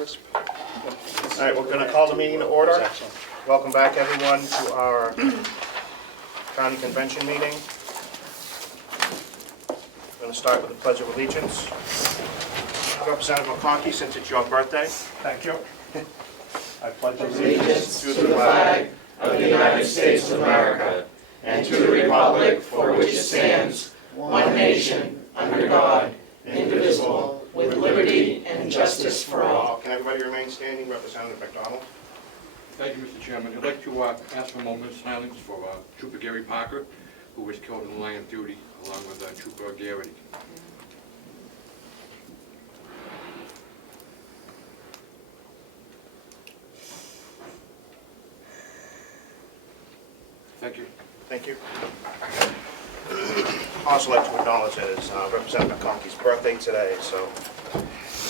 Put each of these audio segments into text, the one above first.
crisp. All right, we're going to call the meeting to order. Welcome back, everyone, to our county convention meeting. We're going to start with the Pledge of Allegiance. Representative McConkey, since it's your birthday. Thank you. I pledge Allegiance to the flag of the United States of America and to the republic for which it stands, one nation, under God, indivisible, with liberty and justice for all. Can everybody remain standing? Representative McDonald. Thank you, Mr. Chairman. I'd like to ask for a moment of silence for Trooper Gary Parker, who was killed in the line of duty, along with Trooper Garrity. Thank you. Thank you. I'd also like to acknowledge that it's Representative McConkey's birthday today, so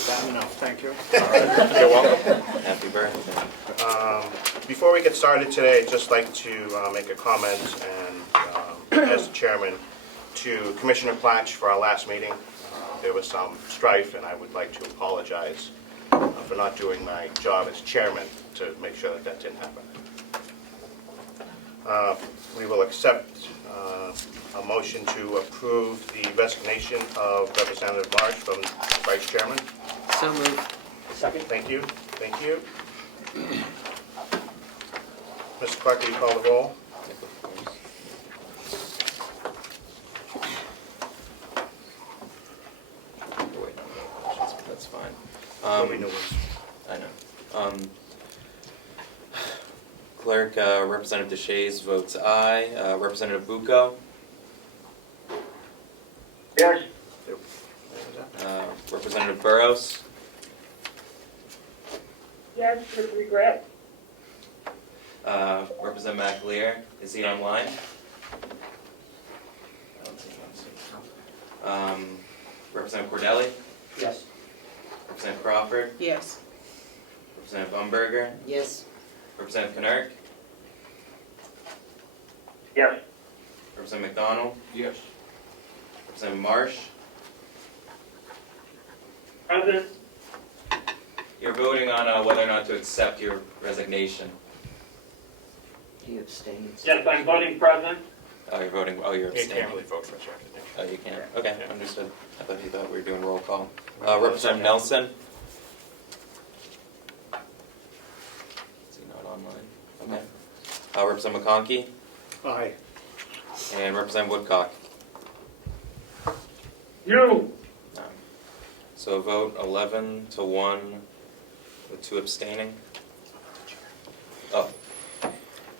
Let me know. Thank you. you're welcome. Happy birthday. Before we get started today, I'd just like to make a comment and, as the chairman, to Commissioner Platch for our last meeting. There was some strife, and I would like to apologize for not doing my job as chairman to make sure that that didn't happen. We will accept a motion to approve the resignation of Representative Marsh from Vice Chairman. So moved. Second. Thank you. Thank you. Mr. Clerk, will you call the roll? Wait, that's fine. Nobody knew it. I know. Clerk, Representative DeShays votes aye. Representative Bucco, Yes. Representative Burrows, Yes, with regret. Representative McAleer, is he online? I don't see him. Representative Cordelli, Yes. Representative Crawford, Yes. Representative Umberger, Yes. Representative Knurk, Yes. Representative McDonald, Yes. Representative Marsh. Present. You're voting on whether or not to accept your resignation. He abstains. Yes, I'm voting present. Oh, you're voting, oh, you're You can't abstaining. really vote for his resignation. Oh, you can't? Okay, Yeah. understood. I thought you thought we were doing roll call. Representative Nelson? Is he not online? Okay. Representative McConkey Aye. and Representative Woodcock. You. So a vote 11-1 with 2 abstaining. Oh,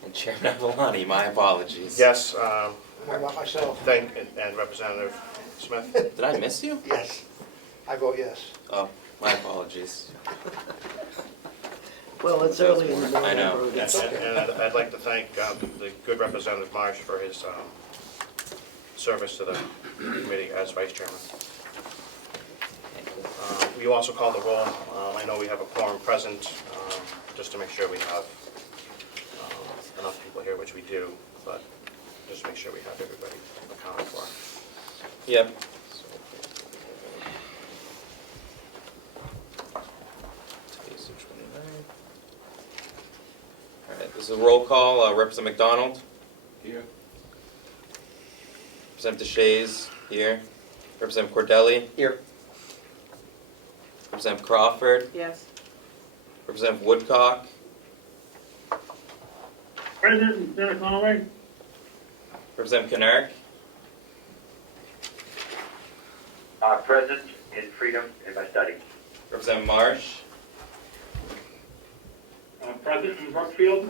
and Chairman Avalani, my apologies. Yes, What about myself? and Representative Smith. Did I miss you? Yes. I vote yes. Oh, my apologies. Well, it's early in the morning. I know. Bro. And I'd like to thank the good Representative Marsh for his service to the committee as Vice Chairman. You also called the roll. I know we have a quorum present, just to make sure we have enough people here, which we do, but just make sure we have everybody accounted for. Yep. All right, this is a roll call. Representative McDonald, Here. Representative DeShays, here. Representative Cordelli, Here. Representative Crawford, Yes. Representative Woodcock, Present, Mr. Conway. Representative Knurk, Present in freedom in my study. Representative Marsh, Present in Brookfield.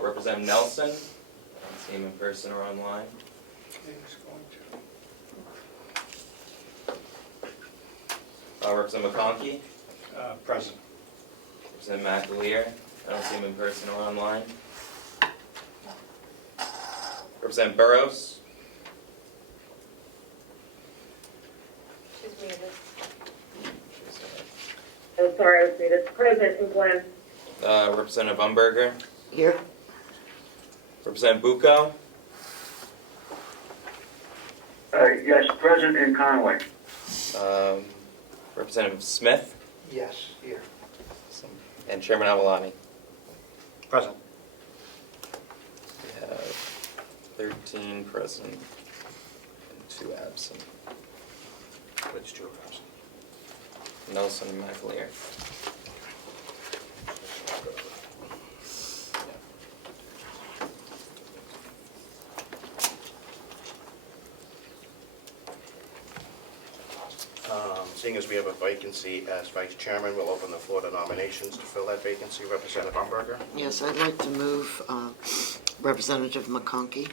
Representative Nelson. I don't see him in person or online. Representative McConkey, Present. Representative McAleer. I don't see him in person or online. Representative Burrows, She's muted. Oh, sorry, I was muted. Present in Glen. Representative Umberger, Here. Representative Bucco, Yes, present in Conway. Representative Smith, Yes, here. And Chairman Avalani. Present. We have 13 present and 2 absent. Which two are absent? Nelson and McAleer. Seeing as we have a vacancy as vice chairman, we'll open the floor to nominations to fill that vacancy. Representative Umberger. Yes, I'd like to move Representative McConkey.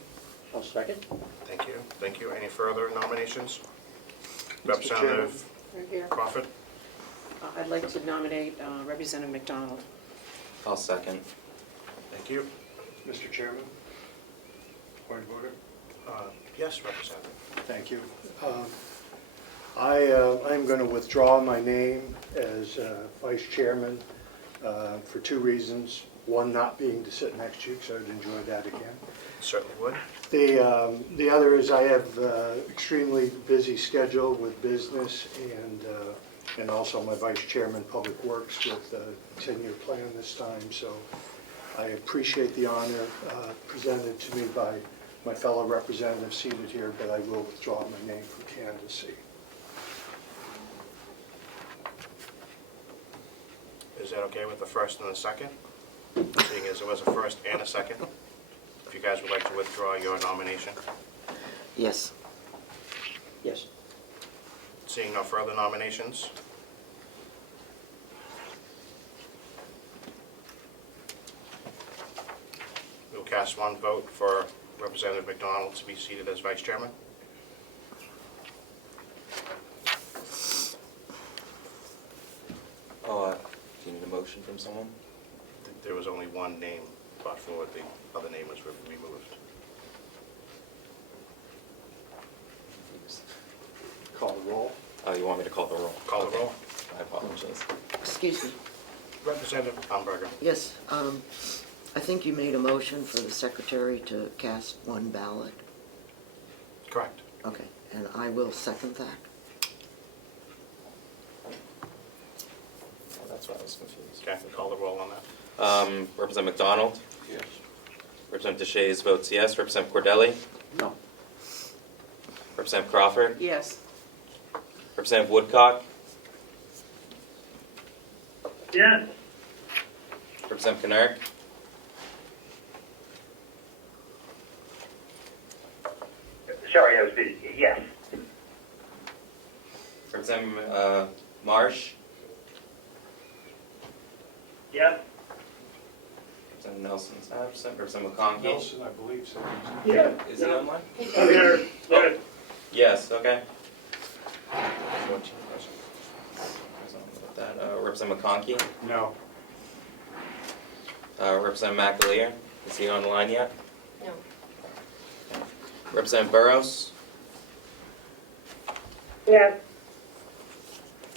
I'll second. Thank you. Thank you. Any further nominations? Mr. Representative Right here. Crawford. I'd like to nominate Representative McDonald. I'll second. Thank you. Mr. Chairman, point of order. Yes, Representative. Thank you. I'm going to withdraw my name as vice chairman for 2 reasons. One, not being to sit next to you, because I'd enjoy that again. Certainly would. The other is I have extremely busy schedule with business and also my vice chairman, Public Works, with a 10-year plan this time. So I appreciate the honor presented to me by my fellow representatives seated here, but I will withdraw my name from candidacy. Is that okay with the first and the second? Seeing as there was a first and a second. If you guys would like to withdraw your nomination. Yes. Yes. Seeing no further nominations. We'll cast one vote for Representative McDonald to be seated as vice chairman. Do you need a motion from someone? There was only one name brought forward, the other name was removed. Call the roll. Oh, you want me to call the roll? Call the Okay. roll. I apologize. Excuse me. Representative Umberger. Yes, I think you made a motion for the secretary to cast 1 ballot. Correct. Okay, and I will second that. Oh, that's why I was confused. Okay, call the roll on that. Representative McDonald. Yes. Representative Deshays votes yes. Representative Cordelli. No. Representative Crawford. Yes. Representative Woodcock. Yes. Representative Knark. Sorry, I was busy. Yes. Representative Marsh. Yes. Representative Nelson's absent. Representative McConkey. Nelson, I believe so. Yeah. Is he online? I'm here. Yes. Yes, okay. 14 present. With that, Representative McConkey. No. Representative McAleer. Is he on the line yet? No. Representative Burrows. Yes.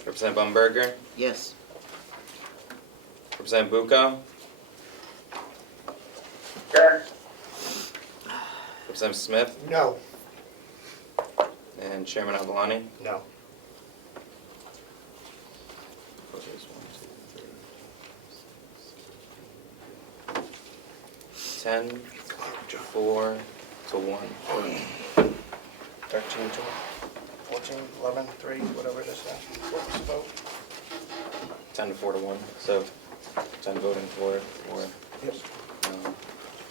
Representative Umberger. Yes. Representative Bucco. Yes. Representative Smith. No. And Chairman Avalani. No. One, two, three. 10, 4 to 1. 13 to 14, 11, 3, whatever it is now. What was the vote? 10 to 4 to 1. So 10 voting for it, or Yes.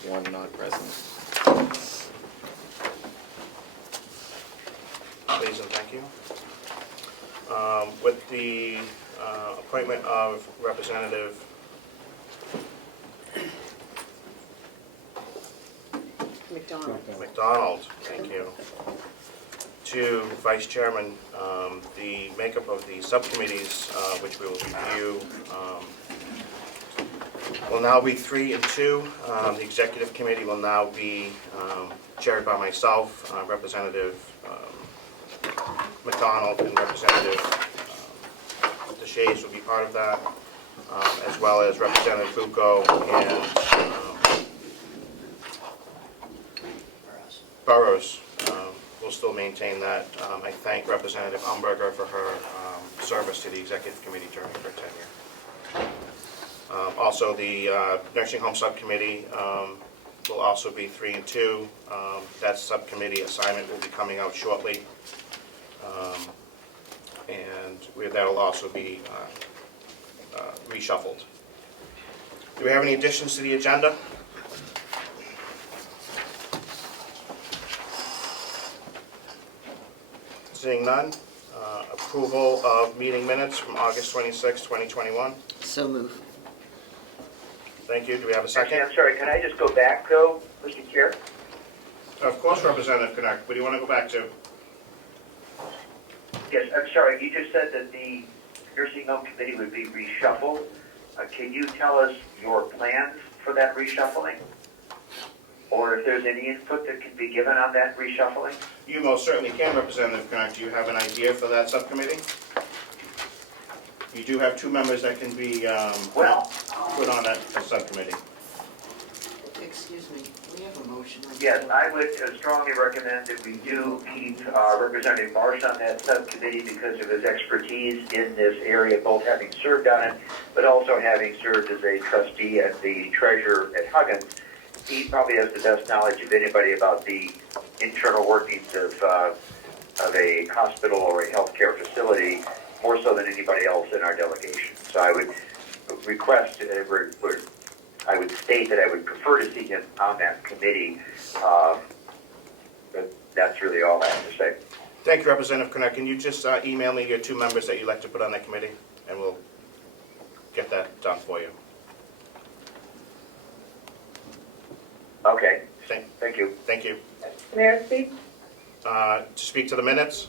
1 not present. Please and thank you. With the appointment of Representative McDonald. McDonald, thank you, to Vice Chairman, the makeup of the subcommittees, which we will review, will now be 3 and 2. The Executive Committee will now be chaired by myself, Representative McDonald, and Representative Deshays will be part of that, as well as Representative Bucco and Burrows will still maintain that. I thank Representative Umberger for her service to the executive committee during her tenure. Also, the nursing home subcommittee will also be 3 and 2. That subcommittee assignment will be coming out shortly. And that will also be reshuffled. Do we have any additions to the agenda? Seeing none, approval of meeting minutes from August 26, 2021. So move. Thank you. Do we have a Actually, second? I'm sorry, can I just go back though, Mr. Chair? Of course, Representative Connect. What do you want to go back to? Yes, I'm sorry, you just said that the nursing home committee would be reshuffled. Can you tell us your plans for that reshuffling? Or if there's any input that can be given on that reshuffling? You most certainly can, Representative Connect. Do you have an idea for that subcommittee? You do have 2 members that can be Well, put on that subcommittee. Excuse me, we have a motion. on the yes, floor. I would strongly recommend that we do keep Representative Marsh on that subcommittee because of his expertise in this area, both having served on it, but also having served as a trustee and the treasurer at Huggins. He probably has the best knowledge of anybody about the internal workings of a hospital or a healthcare facility, more so than anybody else in our delegation. So I would request, I would state that I would prefer to see him on that committee. But that's really all I have to say. Thank you, Representative Connect. Can you just email me your 2 members that you'd like to put on that committee? And we'll get that done for you. Okay, Thank thank you. thank you. May I speak? To speak to the minutes?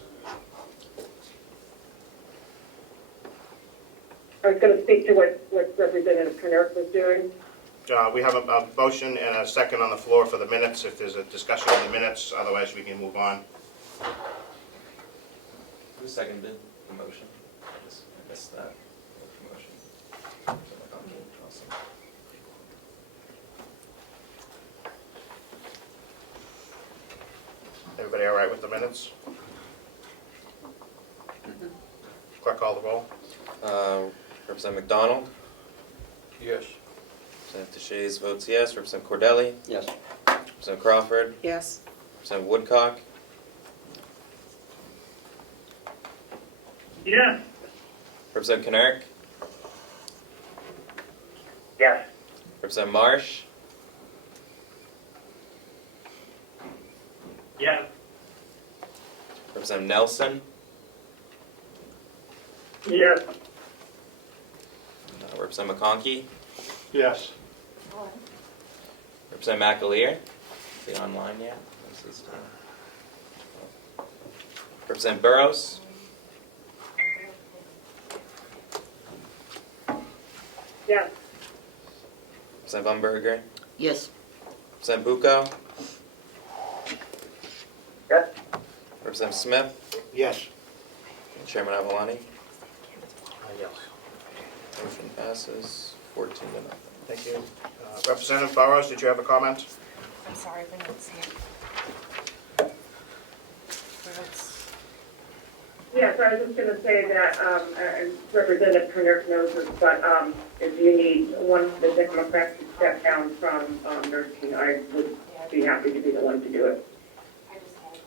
I was going to speak to what Representative Knerk was doing. We have a motion and a second on the floor for the minutes. If there's a discussion on the minutes, otherwise we can move on. Who seconded the motion? I missed that motion. Everybody all right with the minutes? Clerk, call the roll. Representative McDonald, Yes. Representative Deshaies votes yes. Representative Cordelli, Yes. Representative Crawford, Yes. Representative Woodcock, Yes. Representative Knerk, Yes, Representative Marsh, Yes. Representative Nelson, Yes. Representative McConkey, Yes. Representative McAleer. Is he online yet? What's his name? Representative Burrows, Yes. Representative Umberger, Yes. Representative Bucco, yes, Representative Smith, Yes. and Chairman Avalani. Yes. Motion passes 14 to 0. Thank you. Representative Burrows, did you have a comment? I'm sorry, we don't see it. Yes, I was just going to say that Representative Knerk knows this, but if you need one of the Democrats to step down from nursing, I would be happy to be the one to do it.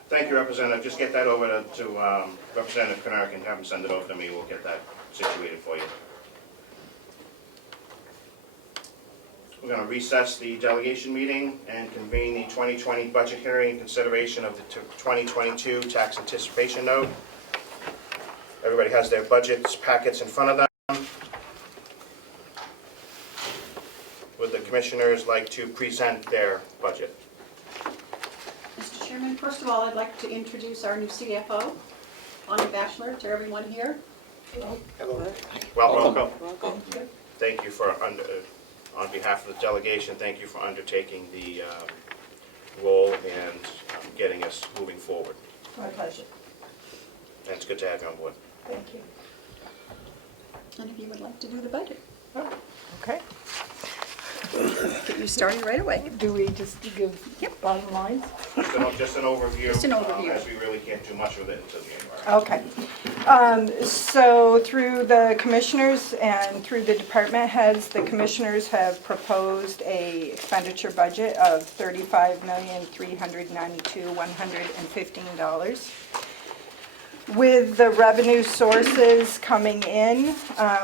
Thank you, Representative. Just get that over to Representative Kennard and have him send it over to me. We'll get that situated for you. We're going to recess the delegation meeting and convene the 2020 budget hearing in consideration of the 2022 tax anticipation note. Everybody has their budgets packets in front of them. Would the commissioners like to present their budget? Mr. Chairman, first of all, I'd like to introduce our new CFO, Bonnie Bachelor, to everyone here. Welcome. Thank you for, on behalf of the delegation, thank you for undertaking the role and getting us moving forward. My pleasure. And it's good to have you on board. Thank you. And if you would like to do the budget. Okay. Get you started right away. Do we just give bottom lines? Just an overview. Just an overview. As we really can't do much with it until January. Okay. So through the commissioners and through the department heads, the commissioners have proposed a expenditure budget of $35,392,115. With the revenue sources coming in,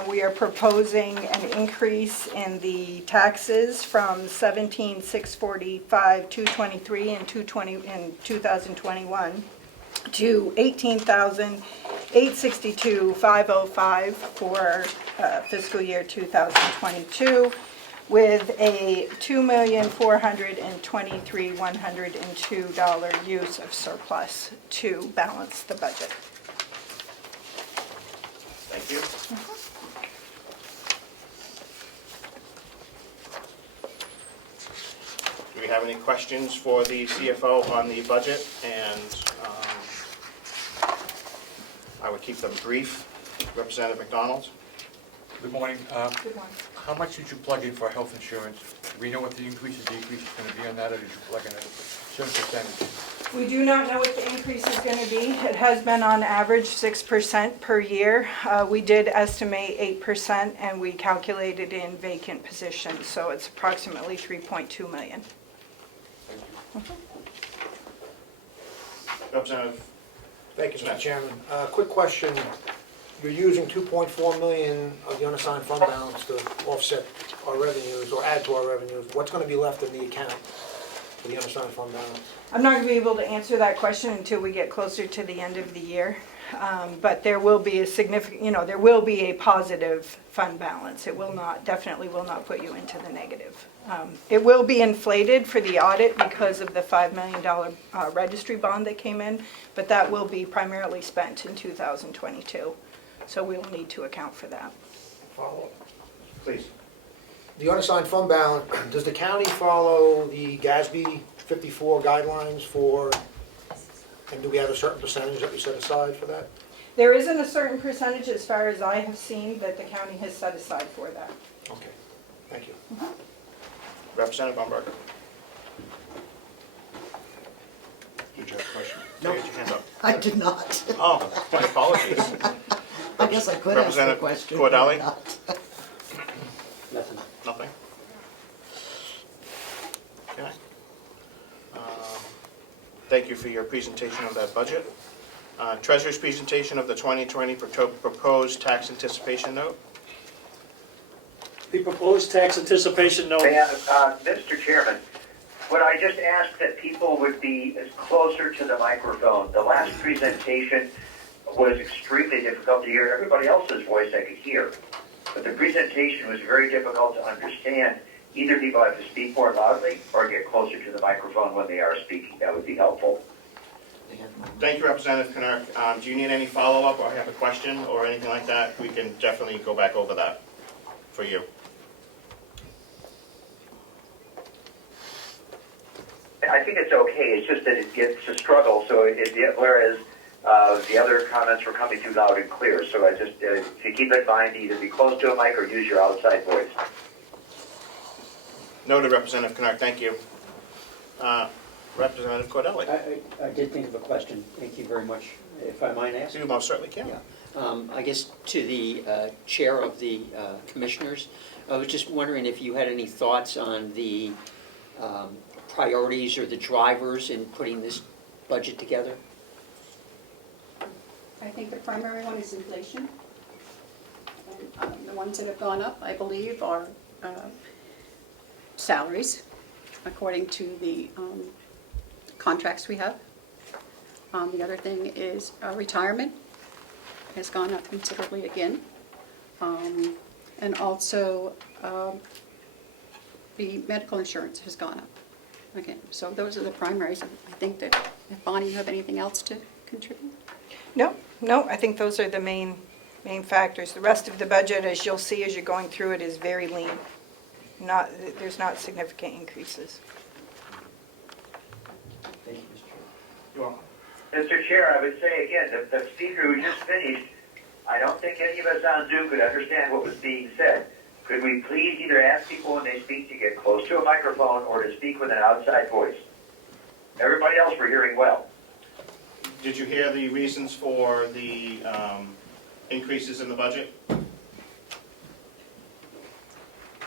we are proposing an increase in the taxes from $17,645,223 in 2021 to $18,862,505 for fiscal year 2022, with a $2,423,102 use of surplus to balance the budget. Thank you. Do we have any questions for the CFO on the budget? And I would keep them brief. Representative McDonald? Good morning. Good one. How much did you plug in for health insurance? Do we know what the increase or decrease is going to be on that, or did you plug in a certain percentage? We do not know what the increase is going to be. It has been on average 6% per year. We did estimate 8%, and we calculated in vacant positions, so it's approximately $3.2 million. Thank you. Representative? Thank you, Mr. Chairman. Quick question. You're using $2.4 million of the unassigned fund balance to offset our revenues or add to our revenues. What's going to be left in the account for the unassigned fund balance? I'm not going to be able to answer that question until we get closer to the end of the year. But there will be a significant, there will be a positive fund balance. It will not, definitely will not put you into the negative. It will be inflated for the audit because of the $5 million registry bond that came in, but that will be primarily spent in 2022. So we will need to account for that. Follow-up. Please. The unassigned fund balance, does the county follow the GASB 54 guidelines for, and do we have a certain percentage that we set aside for that? There isn't a certain percentage, as far as I have seen, that the county has set aside for that. Okay, thank you. Representative Baumgartner? Did you have a question? No. You had your hand up. I did not. Oh, my apologies. I guess I could ask the Representative question. Cordelli? but not. Nothing? Okay. Thank you for your presentation of that budget. Treasurer's presentation of the 2020 proposed tax anticipation note. The proposed tax anticipation note. Mr. Chairman, would I just ask that people would be closer to the microphone? The last presentation was extremely difficult to hear. Everybody else's voice I could hear, but the presentation was very difficult to understand. Either people have to speak more loudly or get closer to the microphone when they are speaking. That would be helpful. Thank you, Representative Knurk. Do you need any follow-up or have a question or anything like that? We can definitely go back over that for you. I think it's okay. It's just that it gets a struggle. So whereas the other comments were coming through loud and clear. So I just, if you keep in mind, either be close to a mic or use your outside voice. Noted, Representative Knurk. Thank you. Representative Cordelli. I did think of a question. Thank you very much. If I might ask. You most certainly can. Yeah. I guess to the chair of the commissioners, I was just wondering if you had any thoughts on the priorities or the drivers in putting this budget together. I think the primary one is inflation. And the ones that have gone up, I believe, are salaries, according to the contracts we have. The other thing is retirement has gone up considerably again. And also the medical insurance has gone up again. So those are the primaries. I think that, if Bonnie, you have anything else to contribute? No, I think those are the main factors. The rest of the budget, as you'll see as you're going through it, is very lean. There's not significant increases. Thank you, Mr. Chair. You're welcome. Mr. Chair, I would say again, the speaker who just finished, I don't think any of us on Zoom could understand what was being said. Could we please either ask people when they speak to get close to a microphone or to speak with an outside voice? Everybody else we're hearing well. did you hear the reasons for the increases in the budget?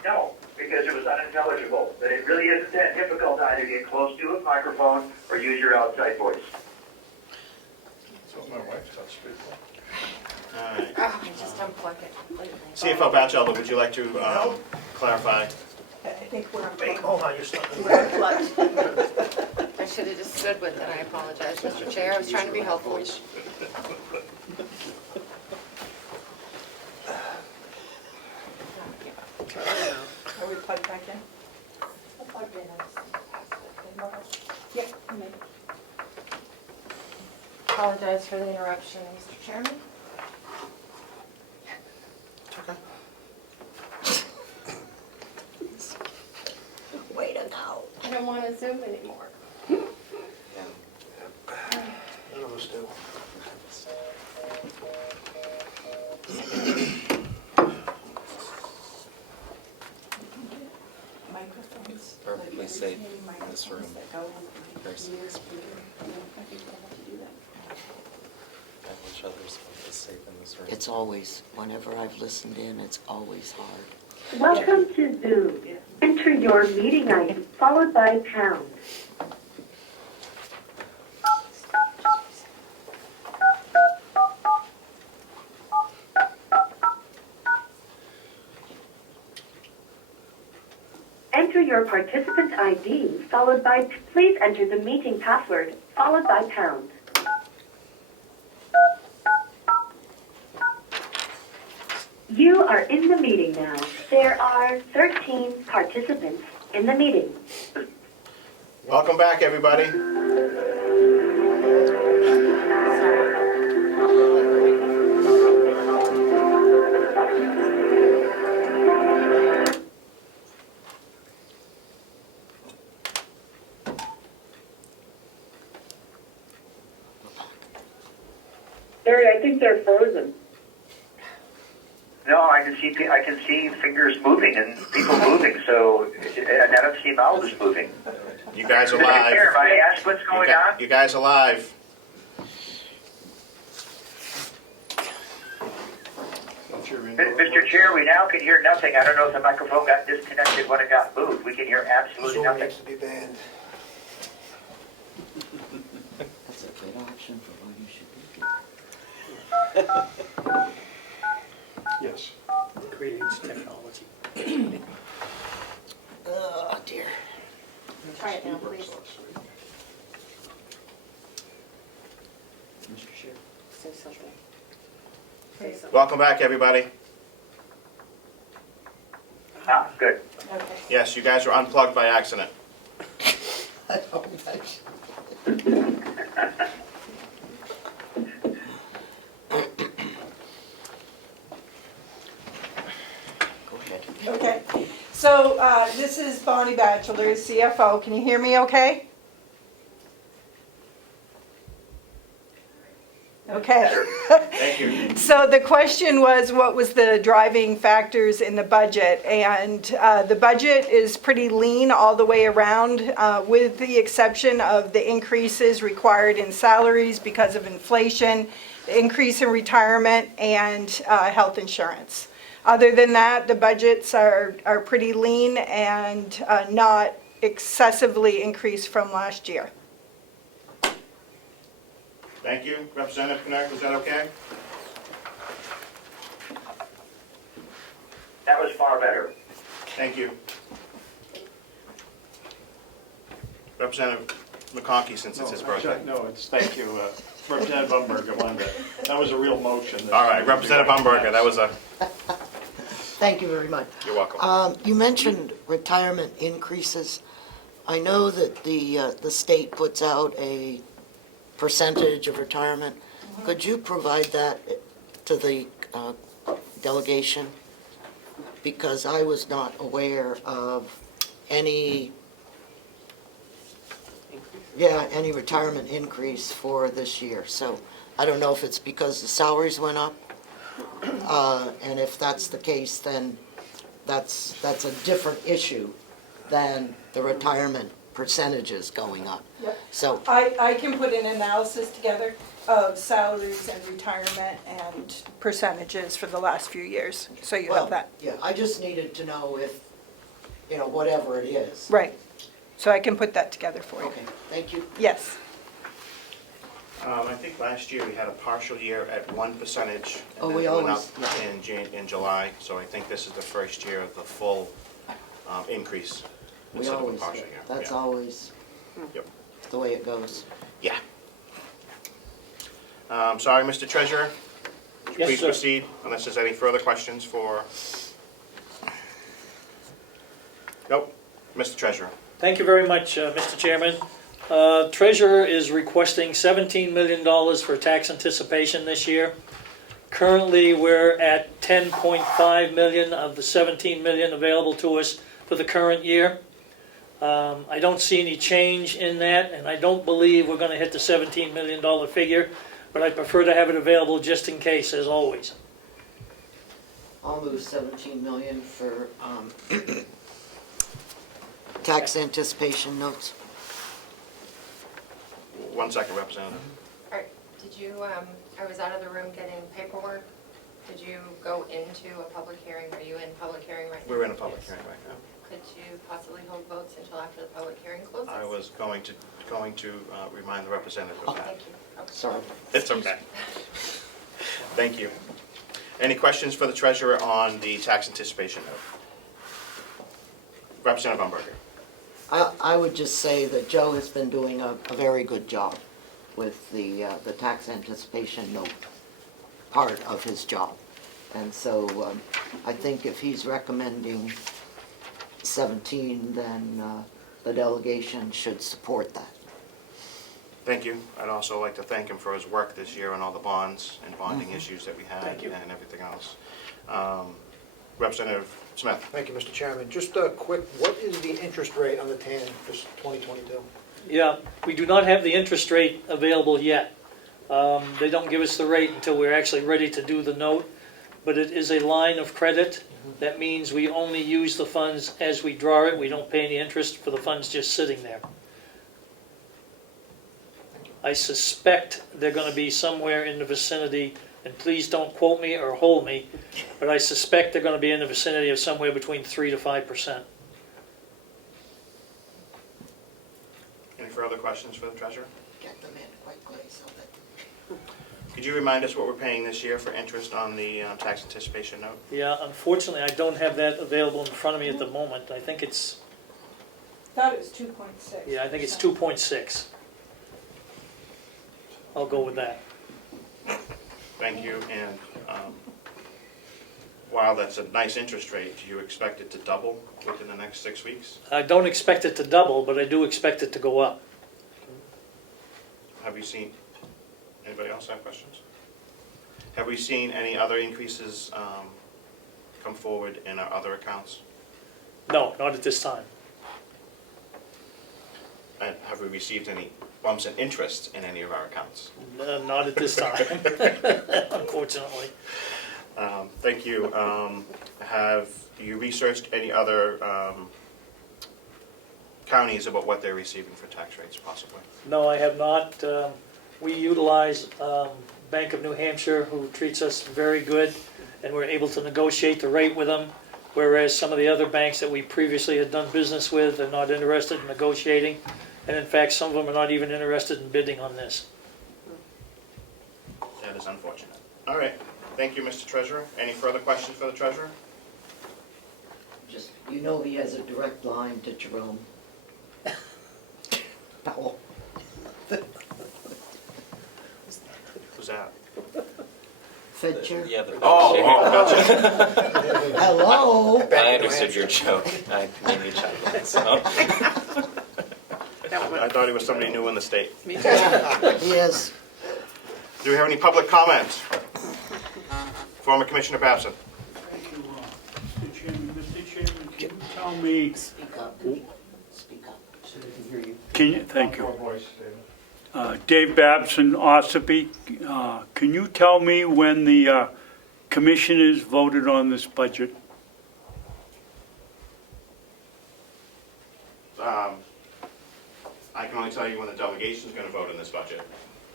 No, because it was unintelligible. But it really isn't that difficult to either get close to a microphone or use your outside voice. That's what my wife does, people. All right. Oh, just unplug it. CFO Batchelder, would you like to clarify? I think we're Wait, hold on, you're stuck. I should have just stood with it. I apologize, Mr. Chair. I was trying to be helpful. Are we plugged back in? Yep. I'm in. Apologize for the interruption, Mr. Chairman. Way to go. I don't want to Zoom anymore. None of us do. Microphones. Perfectly safe in this room. Very safe. I wish others felt safe in this room. It's always, whenever I've listened in, it's always hard. Welcome to Zoom. Enter your meeting ID followed by pound. Enter your participant ID followed by, please enter the meeting password followed by pound. You are in the meeting now. There are 13 participants in the meeting. Welcome back, everybody. Barry, I think they're frozen. No, I can see fingers moving and people moving, so and I don't see mouths moving. You guys are Mr. live. Chair, may I ask what's going on? You guys are live. Mr. Chair, we now can hear nothing. I don't know if the microphone got disconnected when it got moved. We can hear absolutely Zoom nothing. needs to be banned. That's a good option for why you should be here. Yes. Creates technology. Oh, dear. Try it now, please. Mr. Chair. Say something. Say something. Welcome back, everybody. Ah, good. Okay. Yes, you guys were unplugged by accident. I don't think. Go ahead. Okay, so this is Bonnie Batchelder, CFO. Can you hear me okay? Okay. Thank you. So the question was, what was the driving factors in the budget? And the budget is pretty lean all the way around, with the exception of the increases required in salaries because of inflation, the increase in retirement, and health insurance. Other than that, the budgets are pretty lean and not excessively increased from last year. Thank you. Representative Connect, was that okay? That was far better. Thank you. Representative McConkey, since it's his birthday. No, thank you. Representative Umberger wanted that was a real motion. All right, Representative Umberger, that was a, Thank you very much. you're welcome. You mentioned retirement increases. I know that the state puts out a percentage of retirement. Could you provide that to the delegation? Because I was not aware of any retirement increase for this year. So I don't know if it's because the salaries went up, and if that's the case, then that's a different issue than the retirement percentages going up. Yep. So, I can put an analysis together of salaries and retirement and percentages for the last few years, so you well, have that. yeah, I just needed to know if, whatever it is. Right, so I can put that together for you. Okay, thank you. Yes, I think last year we had a partial year at 1%. Oh, And we then it went always- up in July, so I think this is the first year of the full increase We instead of a always, partial year. that's Yeah. always Yep. the way it goes. Yeah. Sorry, Mr. Treasurer. Would you Yes, please sir. proceed, unless there's any further questions for... Nope. Mr. Treasurer. Thank you very much, Mr. Chairman. Treasurer is requesting $17 million for tax anticipation this year. Currently, we're at 10.5 million of the 17 million available to us for the current year. I don't see any change in that, and I don't believe we're going to hit the $17 million figure, but I prefer to have it available just in case, as always. I'll move 17 million for tax anticipation notes. 1 second, Representative. Did you, I was out of the room getting paperwork. Did you go into a public hearing? Are you in public hearing right now? We're in a public hearing right now. Could you possibly hold votes until after the public hearing closes? I was going to remind the representative of that. Thank you. Okay. Sorry. It's okay. Thank you. Any questions for the treasurer on the tax anticipation note? Representative Umberger. I would just say that Joe has been doing a very good job with the tax anticipation note part of his job. And so I think if he's recommending 17, then the delegation should support that. Thank you. I'd also like to thank him for his work this year on all the bonds and bonding issues that we had and everything else. Representative Smith. Thank you, Mr. Chairman. Just a quick, what is the interest rate on the TAN for 2022? Yeah, we do not have the interest rate available yet. They don't give us the rate until we're actually ready to do the note, but it is a line of credit. That means we only use the funds as we draw it. We don't pay any interest for the funds just sitting there. I suspect they're going to be somewhere in the vicinity, and please don't quote me or hold me, but I suspect they're going to be in the vicinity of somewhere between 3 to 5%. Any further questions for the treasurer? Get them in quickly so that... Could you remind us what we're paying this year for interest on the tax anticipation note? Yeah, unfortunately, I don't have that available in front of me at the moment. I think it's, that is 2.6. yeah, I think it's 2.6. I'll go with that. Thank you. And while that's a nice interest rate, do you expect it to double within the next 6 weeks? I don't expect it to double, but I do expect it to go up. Have you seen, anybody else have questions? Have we seen any other increases come forward in our other accounts? No, not at this time. And have we received any bumps in interest in any of our accounts? Not at this time, unfortunately. Thank you. Have you researched any other counties about what they're receiving for tax rates, possibly? No, I have not. We utilize Bank of New Hampshire, who treats us very good, and we're able to negotiate the rate with them, whereas some of the other banks that we previously had done business with are not interested in negotiating. And in fact, some of them are not even interested in bidding on this. That is unfortunate. All right. Thank you, Mr. Treasurer. Any further questions for the treasurer? Just, he has a direct line to Jerome Powell. Who's that? Fed chair? Yeah, the Gotcha. Hello? I understood your joke. I made me chuckle, so. I thought he was somebody new in the state. Me too. Yes. Do we have any public comments? Former Commissioner Babson. Thank you, Mr. Chairman. Mr. Chairman, can you tell me... Speak up. Speak up. So they can hear you. Can you, thank you. Dave Babson, Ossipee. Can you tell me when the commissioners voted on this budget? I can only tell you when the delegation is going to vote on this budget.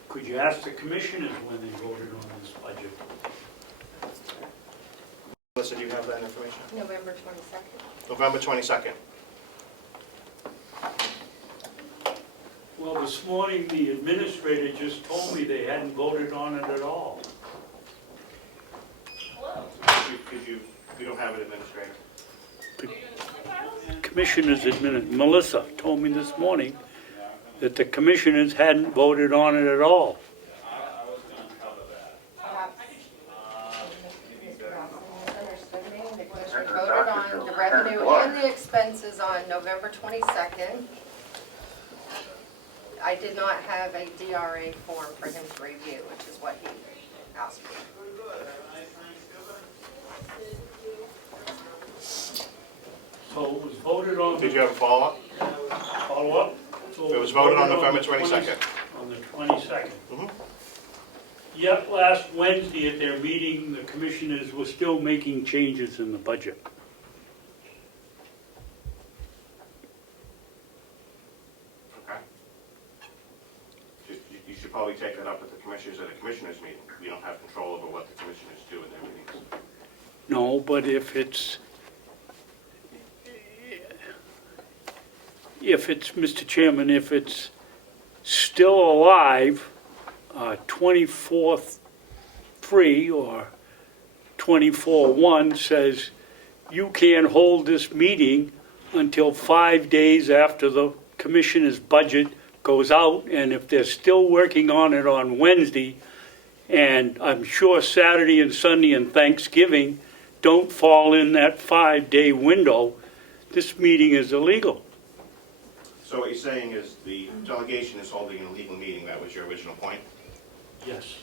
Could you ask the commissioners when they voted on this budget? Melissa, do you have that information? November 22nd. November 22nd. Well, this morning, the administrator just told me they hadn't voted on it at all. We don't have it administrator. Melissa told me this morning that the commissioners hadn't voted on it at all. Misunderstood me. The commissioners voted on the revenue and the expenses on November 22nd. I did not have a DRA form for him to review, which is what he asked for. So it was voted on. Did you have a follow-up? Follow-up? So It was voted on November the 22nd. On the 22nd. Mhm. Yet last Wednesday at their meeting, the commissioners were still making changes in the budget. Okay. You should probably take that up with the commissioners at a commissioners meeting. We don't have control over what the commissioners do in their meetings. No, but if it's, Mr. Chairman, if it's still alive, 24-3 or 24-1 says you can't hold this meeting until 5 days after the commissioner's budget goes out, and if they're still working on it on Wednesday, and I'm sure Saturday and Sunday and Thanksgiving don't fall in that 5-day window, this meeting is illegal. So what you're saying is the delegation is holding an illegal meeting. That was your original point? Yes.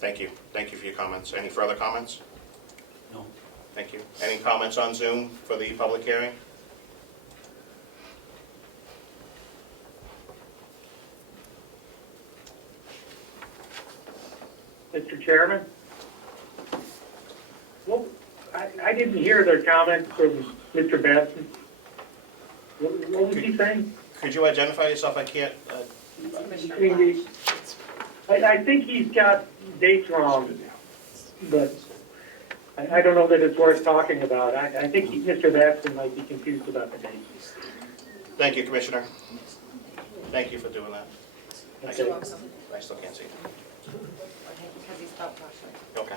Thank you. Thank you for your comments. Any further comments? No. Thank you. Any comments on Zoom for the public hearing? Mr. Chairman? Well, I didn't hear the comment from Mr. Batson. What was he saying? Could you identify yourself? I can't. I think he's got dates wrong, but I don't know that it's worth talking about. I think Mr. Batson might be confused about the dates. Thank you, Commissioner. Thank you for doing that. Okay. I still can't see. Because he stopped talking. Okay.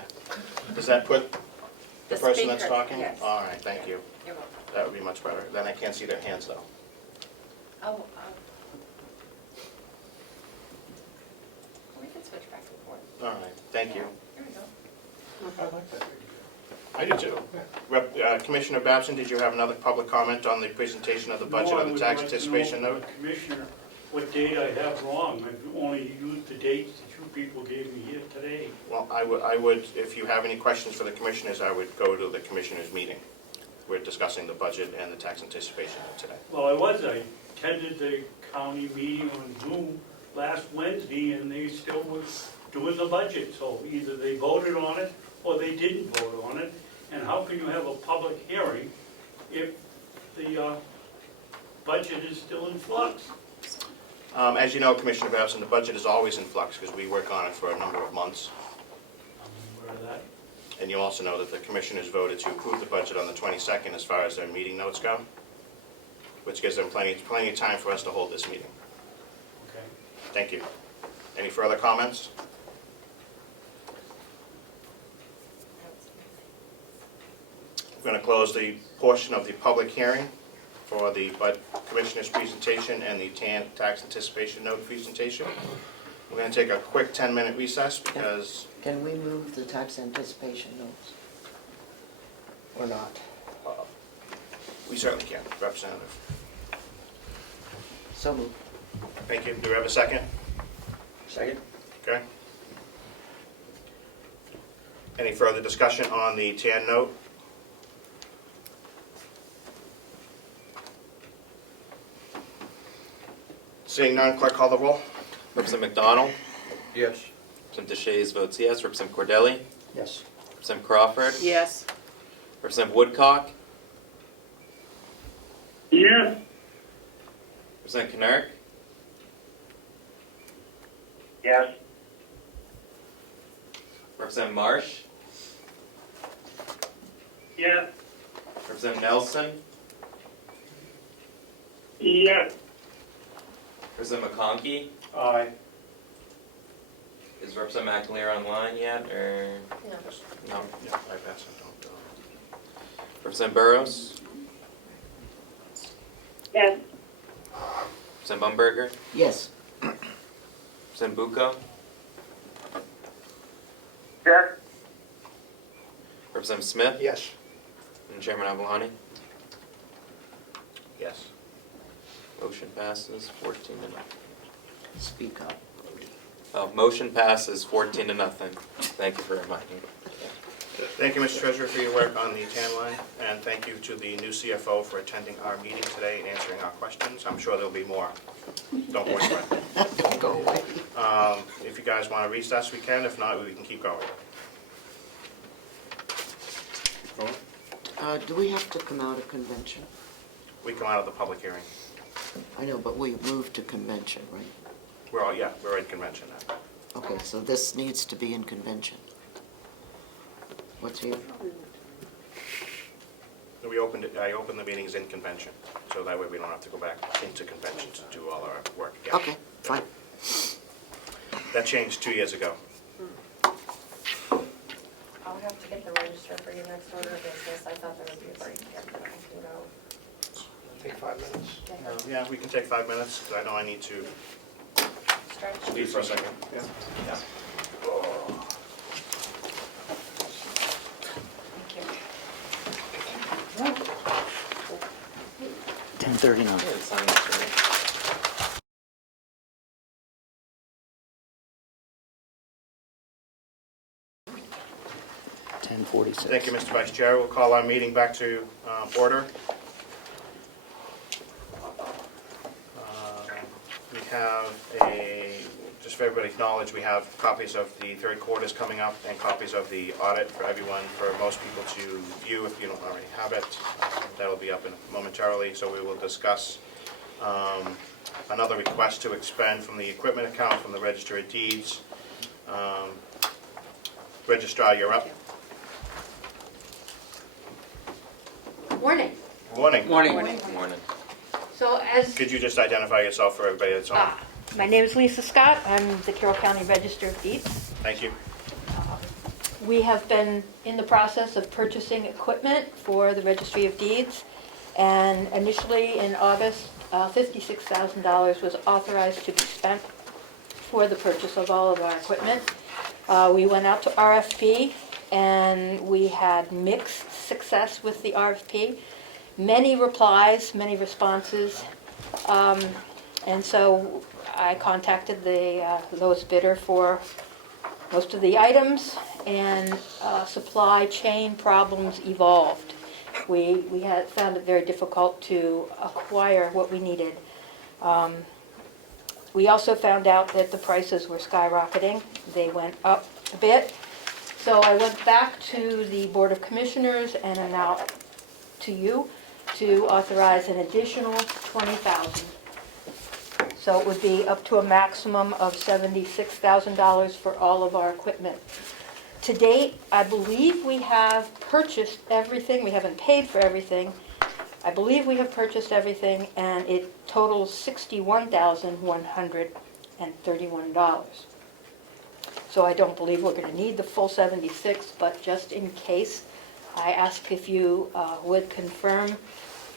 Does that put the person that's speaker, talking? yes. All right, thank you. You're welcome. That would be much better. Then I can't see their hands, though. Oh, we can switch back and forth. All right, thank you. Here we go. I like that. I do too. Commissioner Babson, did you have another public comment on the presentation of the budget on the tax anticipation note? Commissioner, what date I have wrong? I've only used the dates that you people gave me here today. Well, I would, if you have any questions for the commissioners, I would go to the commissioners' meeting. We're discussing the budget and the tax anticipation note today. Well, I attended the county meeting on Zoom last Wednesday, and they still were doing the budget. So either they voted on it or they didn't vote on it. And how can you have a public hearing if the budget is still in flux? As you know, Commissioner Babson, the budget is always in flux because we work on it for a number of months. I'm aware of that. And you also know that the commissioners voted to approve the budget on the 22nd as far as their meeting notes go, which gives them plenty of time for us to hold this meeting. Okay. Thank you. Any further comments? We're going to close the portion of the public hearing for the commissioner's presentation and the tax anticipation note presentation. We're going to take a quick 10-minute recess because... Can we move the tax anticipation notes? Or not? We certainly can, Representative. So moved. Thank you. Do we have a second? Second. Okay. Any further discussion on the TAN note? Seeing none, clerk call the roll. Representative McDonald? Yes. Representative Deshays votes yes. Representative Cordelli? Yes. Representative Crawford? Yes. Representative Woodcock? Yes. Representative Knurk? Yes. Representative Marsh? Yes. Representative Nelson? Yes. Representative McConkey? Aye. Is Representative McAleer online yet, or? No. No. Yeah, I pass it on. Representative Burrows? Yes. Representative Bumberger? Yes. Representative Bucco? Yes. Representative Smith? Yes. And Chairman Avalani? Yes. Motion passes 14 to nothing. Speak up. Motion passes 14 to nothing. Thank you for reminding me. Thank you, Mr. Treasurer, for your work on the tan line, and thank you to the new CFO for attending our meeting today and answering our questions. I'm sure there'll be more. Don't worry about it. Don't go away. If you guys want to recess, we can. If not, we can keep going. Do we have to come out of convention? We come out of the public hearing. I know, but we moved to convention, right? We're in convention now. Okay, so this needs to be in convention. What's here? I opened the meetings in convention, so that way we don't have to go back into convention to do all our work again. Okay, fine. That changed 2 years ago. I'll have to get the register for your next order of business. I thought there would be a break here, but I can go. Take 5 minutes. Yeah, we can take 5 minutes, because I know I need to Stretch. leave for a second. Yeah. Yeah. Thank you. 10:39. Sign this, right? Thank you, Mr. Vice Chair. We'll call our meeting back to order. We have just for everybody's knowledge, we have copies of the third quarters coming up and copies of the audit for everyone, for most people to view if you don't already have it. That'll be up momentarily, so we will discuss another request to expend from the equipment account from the Register of Deeds. Registrar, you're up. Morning. Morning. Morning. Good morning. So as, Could you just identify yourself for everybody that's on? my name is Lisa Scott. I'm the Carroll County Register of Deeds. Thank you. We have been in the process of purchasing equipment for the Registry of Deeds. And initially in August, $56,000 was authorized to be spent for the purchase of all of our equipment. We went out to RFP and we had mixed success with the RFP. Many replies, many responses. And so I contacted the lowest bidder for most of the items, and supply chain problems evolved. We had found it very difficult to acquire what we needed. We also found out that the prices were skyrocketing. They went up a bit. So I went back to the Board of Commissioners and am now to you to authorize an additional $20,000. So it would be up to a maximum of $76,000 for all of our equipment. To date, I believe we have purchased everything. We haven't paid for everything. I believe we have purchased everything, and it totals $61,131. So I don't believe we're going to need the full 76, but just in case, I ask if you would confirm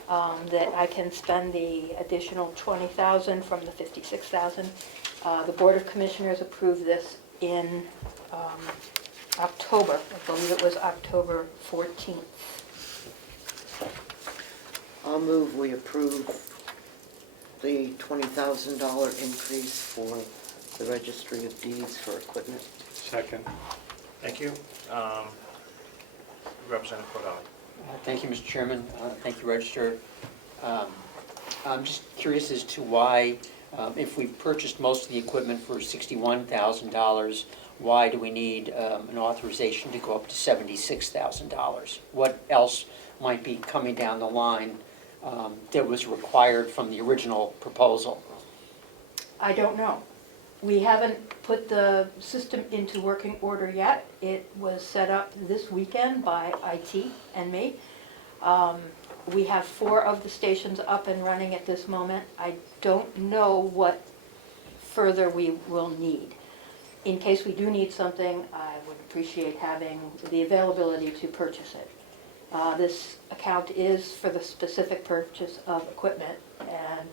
that I can spend the additional $20,000 from the $56,000. The Board of Commissioners approved this in October. I believe it was October 14th. I'll move we approve the $20,000 increase for the Registry of Deeds for equipment. Second. Thank you. Representative Cordell. Thank you, Mr. Chairman. Thank you, Register. I'm just curious as to why, if we purchased most of the equipment for $61,000, why do we need an authorization to go up to $76,000? What else might be coming down the line that was required from the original proposal? I don't know. We haven't put the system into working order yet. It was set up this weekend by IT and me. We have 4 of the stations up and running at this moment. I don't know what further we will need. In case we do need something, I would appreciate having the availability to purchase it. This account is for the specific purchase of equipment, and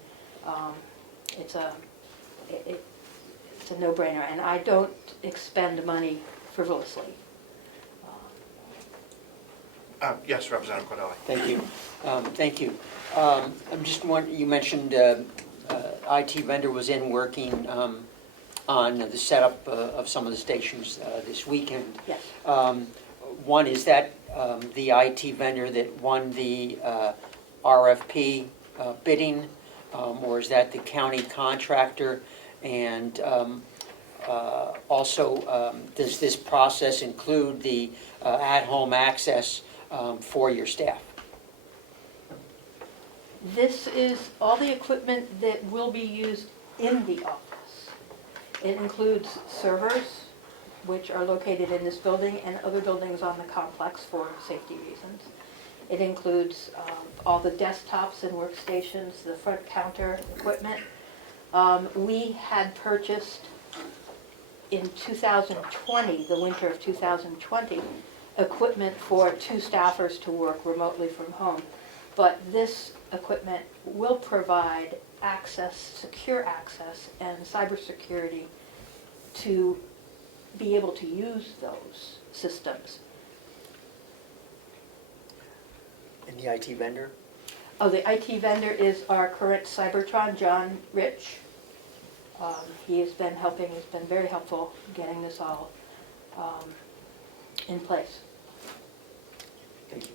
it's a no-brainer, and I don't expend money frivolously. Yes, Representative Cordelli. Thank you. Thank you. I'm just wondering, you mentioned IT vendor was in working on the setup of some of the stations this weekend. Yes. One, is that the IT vendor that won the RFP bidding, or is that the county contractor? And also, does this process include the at-home access for your staff? This is all the equipment that will be used in the office. It includes servers, which are located in this building and other buildings on the complex for safety reasons. It includes all the desktops and workstations, the front counter equipment. We had purchased in 2020, the winter of 2020, equipment for 2 staffers to work remotely from home. But this equipment will provide access, secure access, and cybersecurity to be able to use those systems. And the IT vendor? Oh, the IT vendor is our current Cybertron, John Rich. He has been helping, he's been very helpful getting this all in place. Thank you.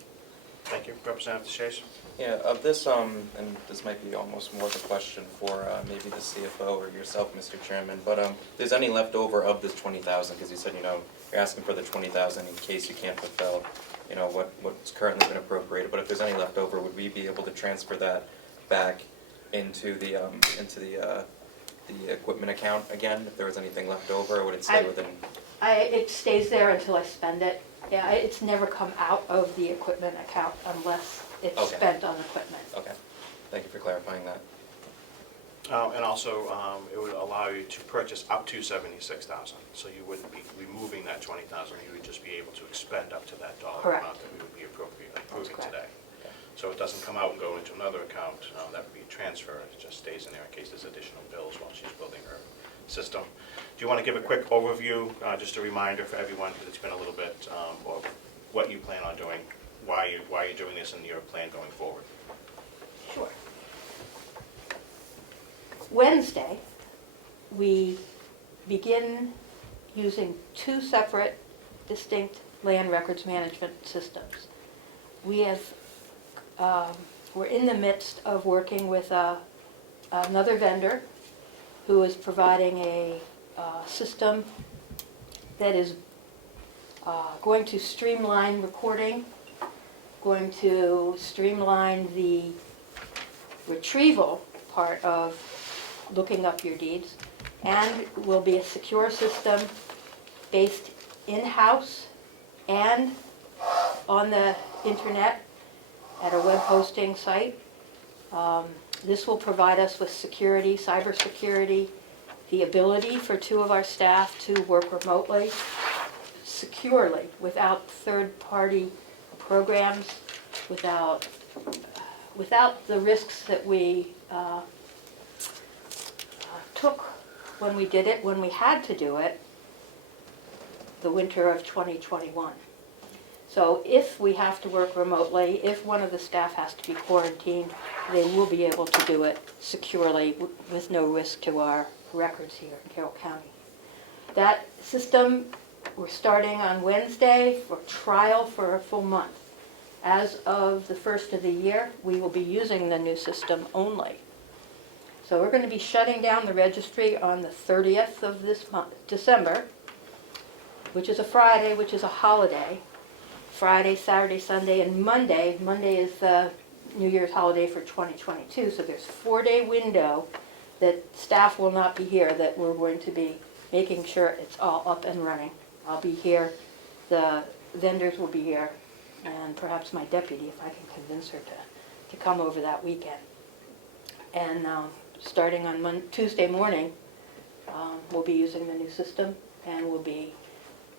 Thank you. Representative DeShays. Yeah, of this, and this might be almost more of a question for maybe the CFO or yourself, Mr. Chairman, but if there's any left over of this 20,000, because you said, you're asking for the 20,000 in case you can't fulfill, what's currently been appropriated, but if there's any left over, would we be able to transfer that back into the equipment account again, if there was anything left over, or would it stay within? It stays there until I spend it. Yeah, it's never come out of the equipment account unless it's spent on equipment. Okay, thank you for clarifying that. And also, it would allow you to purchase up to $76,000, so you wouldn't be removing that $20,000. You would just be able to expend up to that dollar Correct. amount that we would be appropriately approving today. So it doesn't come out and go into another account. That would be transferred. It just stays in there in case there's additional bills while she's building her system. Do you want to give a quick overview, just a reminder for everyone, because it's been a little bit, of what you plan on doing, why you're doing this, and your plan going forward? Sure. Wednesday, we begin using 2 separate, distinct land records management systems. We have, we're in the midst of working with another vendor who is providing a system that is going to streamline recording, going to streamline the retrieval part of looking up your deeds, and will be a secure system based in-house and on the internet at a web hosting site. This will provide us with security, cybersecurity, the ability for 2 of our staff to work remotely, securely, without third-party programs, without the risks that we took when we did it, when we had to do it, the winter of 2021. So if we have to work remotely, if one of the staff has to be quarantined, they will be able to do it securely with no risk to our records here in Carroll County. That system, we're starting on Wednesday for trial for a full month. As of the 1st of the year, we will be using the new system only. So we're going to be shutting down the registry on the 30th of this month, December, which is a Friday, which is a holiday. Friday, Saturday, Sunday, and Monday. Monday is the New Year's holiday for 2022, so there's a 4-day window that staff will not be here, that we're going to be making sure it's all up and running. I'll be here, the vendors will be here, and perhaps my deputy, if I can convince her to come over that weekend. And starting on Tuesday morning, we'll be using the new system, and we'll be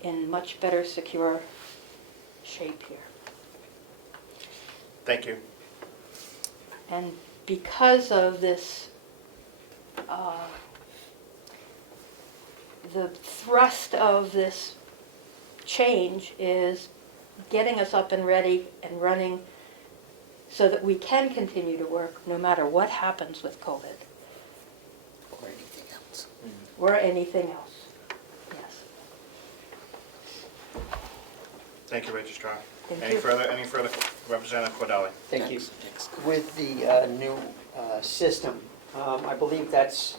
in much better secure shape here. Thank you. And because of this, the thrust of this change is getting us up and ready and running so that we can continue to work no matter what happens with COVID. Or anything else. Or anything else. Yes. Thank you, Registrar. Thank Any you. further, Representative Cordelli? Thank you. With the new system, I believe that's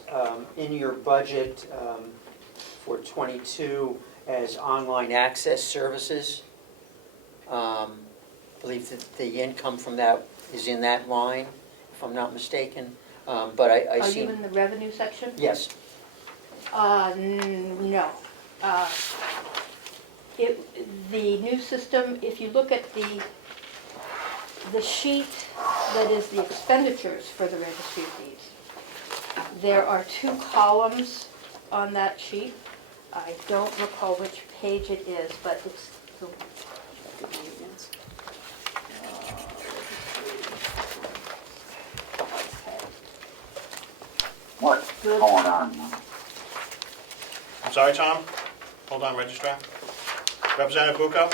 in your budget for '22 as online access services. I believe that the income from that is in that line, if I'm not mistaken. But I Are see. you in the revenue section? Yes. No. The new system, if you look at the sheet that is the expenditures for the Registry of Deeds, there are 2 columns on that sheet. I don't recall which page it is, but it's the What's going on? I'm sorry, Tom? Hold on, Registrar. Representative Bucco?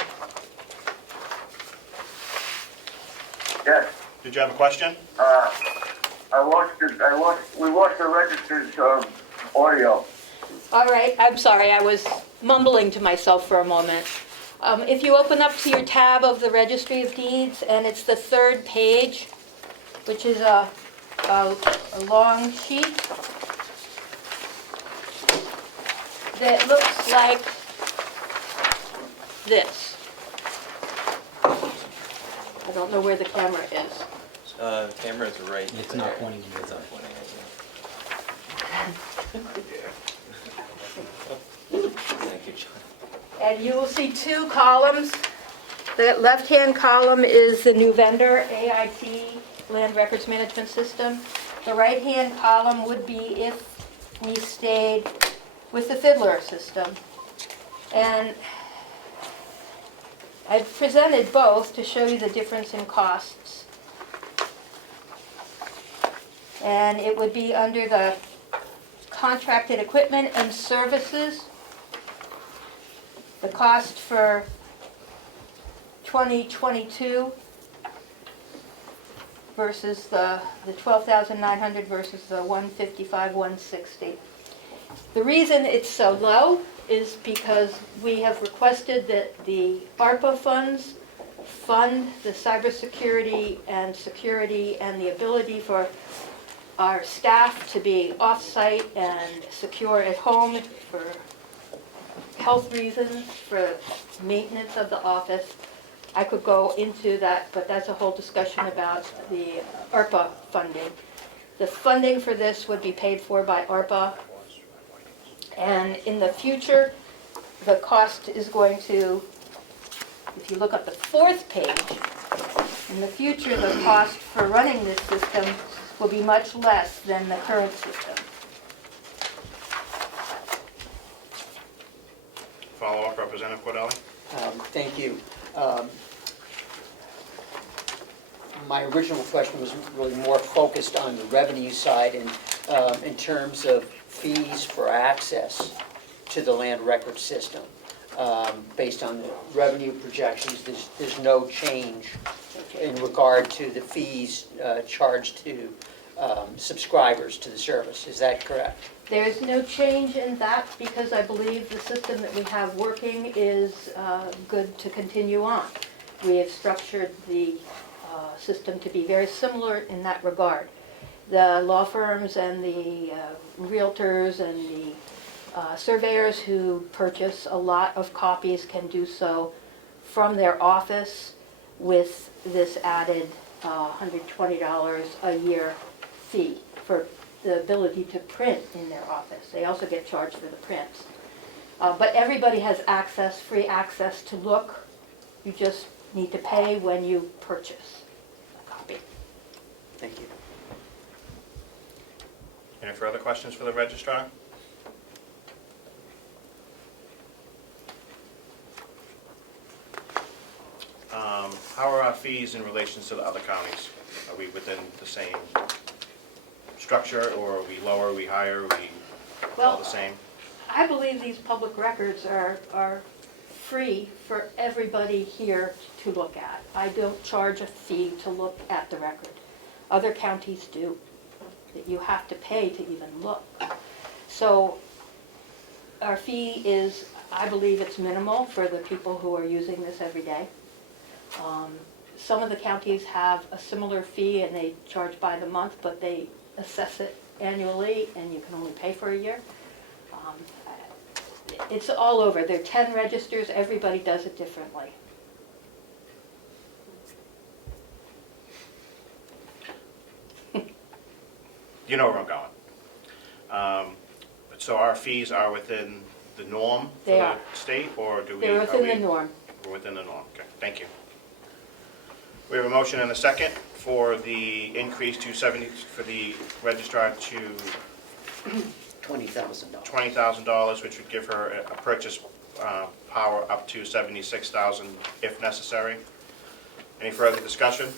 Yes. Did you have a question? We watched the register's audio. All right, I'm sorry, I was mumbling to myself for a moment. If you open up to your tab of the Registry of Deeds, and it's the 3rd page, which is a long sheet that looks like this. I don't know where the camera is. Camera's right there. It's not pointing It's not pointing at you. Thank you, John. And you will see 2 columns. The left-hand column is the new vendor, AIT, Land Records Management System. The right-hand column would be if we stayed with the Fiddler system. And I've presented both to show you the difference in costs. And it would be under the contracted equipment and services. The cost for 2022 versus the 12,900 versus the 155, 160. The reason it's so low is because we have requested that the ARPA funds fund the cybersecurity and security and the ability for our staff to be off-site and secure at home for health reasons, for maintenance of the office. I could go into that, but that's a whole discussion about the ARPA funding. The funding for this would be paid for by ARPA. And in the future, the cost is going to, if you look at the 4th page, in the future, the cost for running this system will be much less than the current system. Follow-up, Representative Cordelli? Thank you. My original question was really more focused on the revenue side and in terms of fees for access to the land record system. Based on the revenue projections, there's no change in regard to the fees charged to subscribers to the service. Is that correct? There's no change in that because I believe the system that we have working is good to continue on. We have structured the system to be very similar in that regard. The law firms and the realtors and the surveyors who purchase a lot of copies can do so from their office with this added $120 a year fee for the ability to print in their office. They also get charged for the prints. But everybody has access, free access to look. You just need to pay when you purchase a copy. Thank you. Any further questions for the registrar? How are our fees in relation to the other counties? Are we within the same structure, or are we lower, are we higher, are we all the same? I believe these public records are free for everybody here to look at. I don't charge a fee to look at the record. Other counties do, that you have to pay to even look. So our fee is, I believe it's minimal for the people who are using this every day. Some of the counties have a similar fee and they charge by the month, but they assess it annually and you can only pay for a year. It's all over. There are 10 registers. Everybody does it differently. You know where I'm going. So our fees are within the norm for They the are. state, or do we? They're are within we- the norm. We're within the norm, okay, thank you. We have a motion and a second for the increase to 70, for the registrar to $20,000. $20,000, which would give her a purchase power up to $76,000 if necessary. Any further discussion?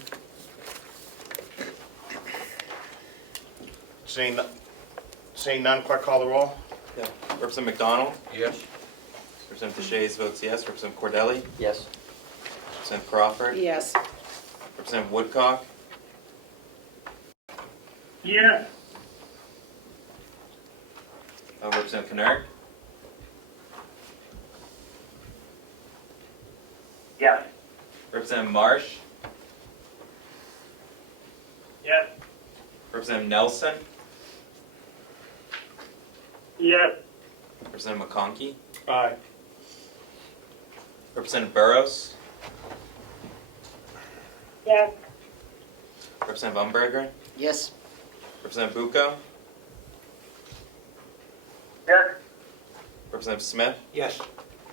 Seeing none, clerk call the roll. Yeah. Representative McDonald? Yes. Representative Deshaies votes yes. Representative Cordelli? Yes. Representative Crawford? Yes. Representative Woodcock? Yes. Representative Kennard? Yes. Representative Marsh? Yes. Representative Nelson? Yes. Representative McConkey? Aye. Representative Burrows? Yes. Representative Umberger? Yes. Representative Bucco? Yes. Representative Smith? Yes.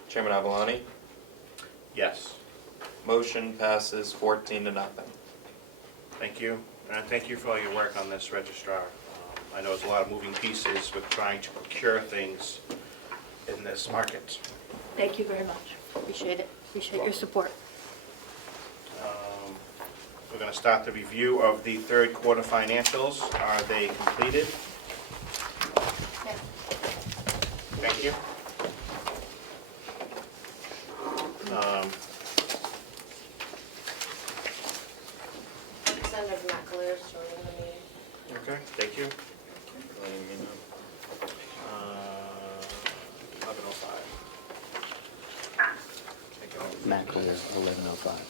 Chairman Avaloni? Yes, Motion passes 14-0. thank you. And thank you for all your work on this, registrar. I know there's a lot of moving pieces with trying to procure things in this market. Thank you very much. Appreciate it. Appreciate your support. We're going to start the review of the third quarter financials. Are they completed? Yes. Thank you. Representative McAleer's joining the meeting. Okay, thank you. 11:05. Matt Clear, 11:05.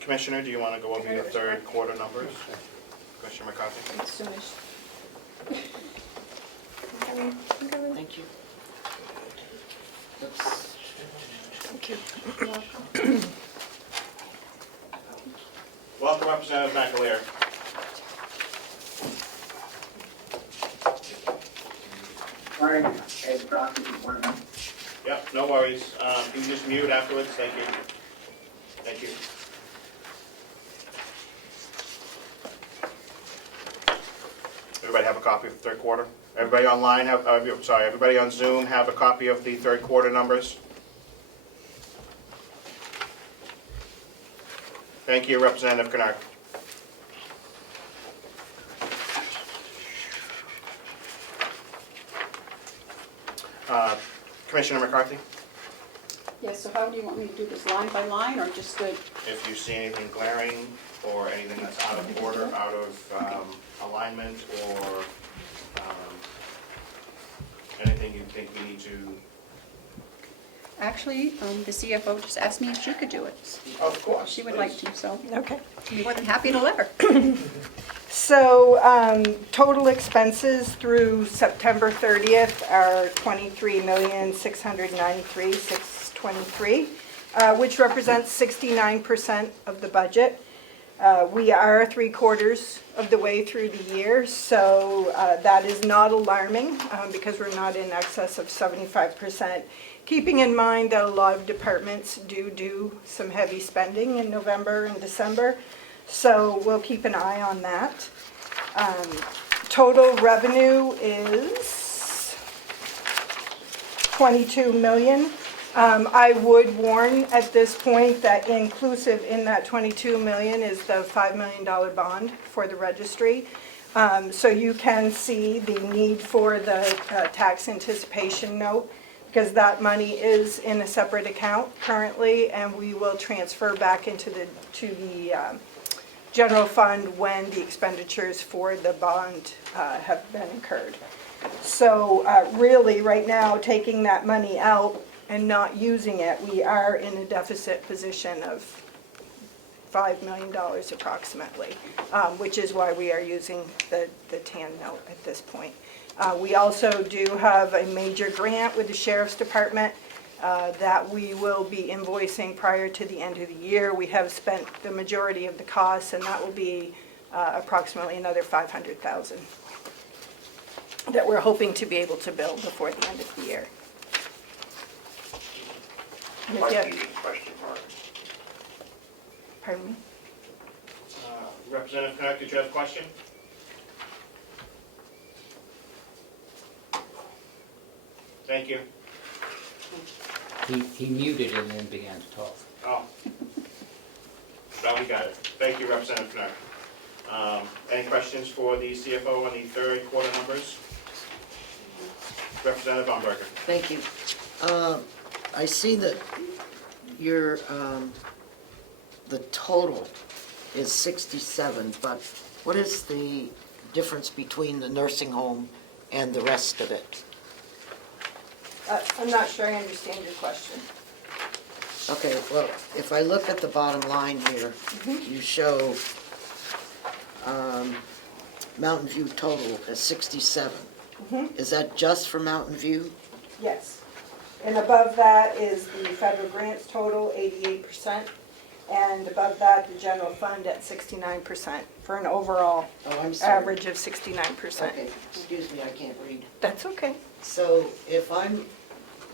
Commissioner, do you want to go over your third quarter numbers? Commissioner McCarthy? It's finished. Thank you. Thank you. Welcome, Representative McAleer. Sorry, Ed Crockett, appointment. Yep, no worries. You can just mute afterwards, thank you. Thank you. Everybody have a copy of the third quarter? Everybody online have, everybody on Zoom have a copy of the third quarter numbers? Thank you, Representative Kennard. Commissioner McCarthy, Yes, so how do you want me to do this, line by line, or just the, if you see anything glaring or anything that's out of order, out of alignment, or anything you think we need to... actually, the CFO just asked me if she could do it. Of course. She would like to, so Okay. I'd be more than happy to let her. So total expenses through September 30th are $23,693,623, which represents 69% of the budget. We are 3/4 of the way through the year, so that is not alarming because we're not in excess of 75%. Keeping in mind that a lot of departments do some heavy spending in November and December, so we'll keep an eye on that. Total revenue is $22 million. I would warn at this point that inclusive in that $22 million is the $5 million bond for the registry. So you can see the need for the tax anticipation note, because that money is in a separate account currently, and we will transfer back into the general fund when the expenditures for the bond have been incurred. So really, right now, taking that money out and not using it, we are in a deficit position of $5 million approximately, which is why we are using the TAN note at this point. We also do have a major grant with the Sheriff's Department that we will be invoicing prior to the end of the year. We have spent the majority of the costs, and that will be approximately another $500,000 that we're hoping to be able to bill before the end of the year. Question, Mark. Pardon me? Representative Canuck, did you have a question? Thank you. He muted and then began to talk. Oh. Well, we got it. Thank you, Representative Canuck. Any questions for the CFO on the third quarter numbers? Representative Baumgartner. Thank you. I see that your, the total is 67, but what is the difference between the nursing home and the rest of it? I'm not sure I understand your question. Okay, well, if I look at the bottom line here, you show Mountain View total as 67. Is that just for Mountain View? Yes. And above that is the federal grants total, 88%. And above that, the general fund at 69%, for an overall average of 69%. Okay, excuse me, I can't read. That's okay. So if I'm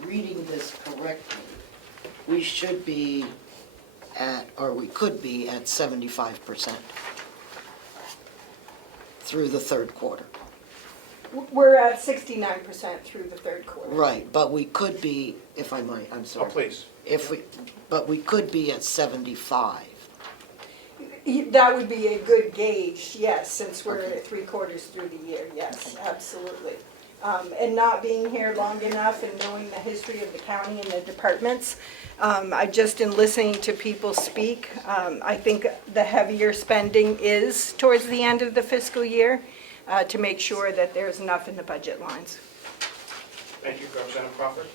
reading this correctly, we should be at, or we could be at 75% through the third quarter. We're at 69% through the third quarter. Right, but we could be, if I might, I'm sorry. Oh, please. But we could be at 75. That would be a good gauge, yes, since we're at 3/4 through the year, yes, absolutely. And not being here long enough and knowing the history of the county and the departments, I just in listening to people speak, I think the heavier spending is towards the end of the fiscal year to make sure that there's enough in the budget lines. Thank you, Representative Crawford.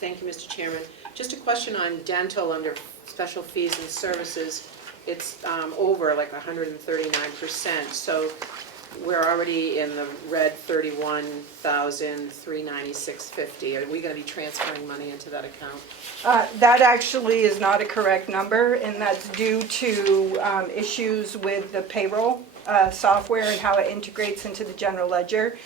Thank you, Mr. Chairman. Just a question on dental under special fees and services. It's over like 139%, so we're already in the red, $31,396.50. Are we going to be transferring money into that account? That actually is not a correct number, and that's due to issues with the payroll software and how it integrates into the general ledger.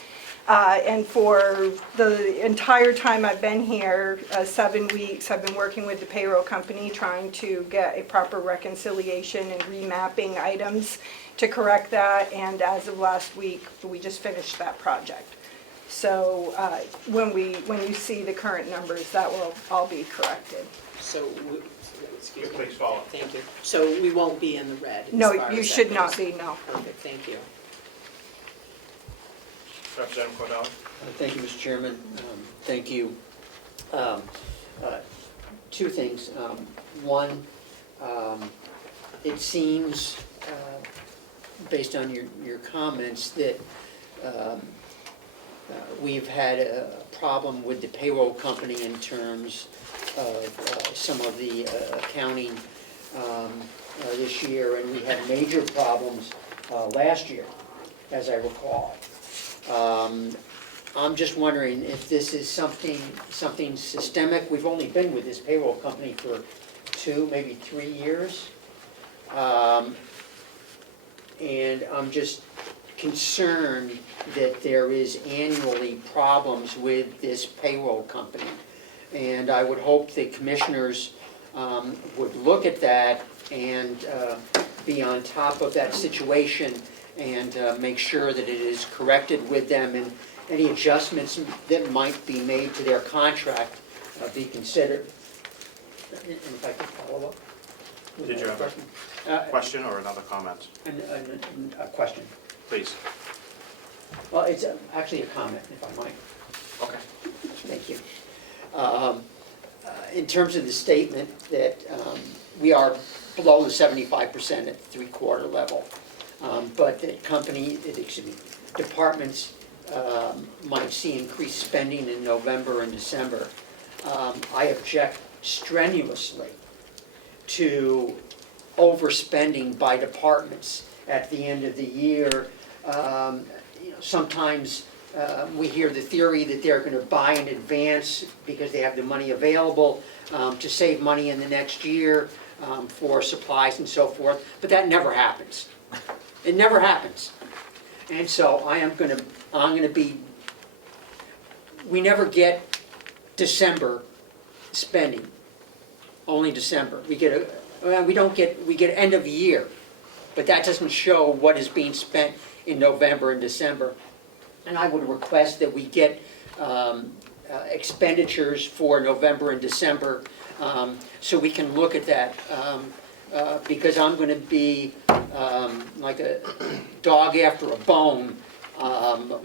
And for the entire time I've been here, 7 weeks, I've been working with the payroll company trying to get a proper reconciliation and remapping items to correct that, and as of last week, we just finished that project. So when you see the current numbers, that will all be corrected. So, excuse me. Please follow. Thank you. So we won't be in the red? as No, far you as that should not goes? be, no. Perfect, thank you. Representative Cordell. Thank you, Mr. Chairman. Thank you. Two things. One, it seems, based on your comments, that we've had a problem with the payroll company in terms of some of the accounting this year, and we had major problems last year. as I recall. I'm just wondering if this is something systemic. We've only been with this payroll company for 2, maybe 3 years. And I'm just concerned that there is annually problems with this payroll company. And I would hope the commissioners would look at that and be on top of that situation and make sure that it is corrected with them, and any adjustments that might be made to their contract be considered. And if I could follow up? Did you have a question or another comment? A question. Please. Well, it's actually a comment, if I might. Okay. Thank you. In terms of the statement that we are below the 75% at the 3/4 level, but that departments might see increased spending in November and December. I object strenuously to overspending by departments at the end of the year. Sometimes we hear the theory that they're going to buy in advance because they have the money available to save money in the next year for supplies and so forth, but that never happens. It never happens. And so I'm going to be, we never get December spending, only December. We get end of the year, but that doesn't show what is being spent in November and December. And I would request that we get expenditures for November and December so we can look at that. Because I'm going to be like a dog after a bone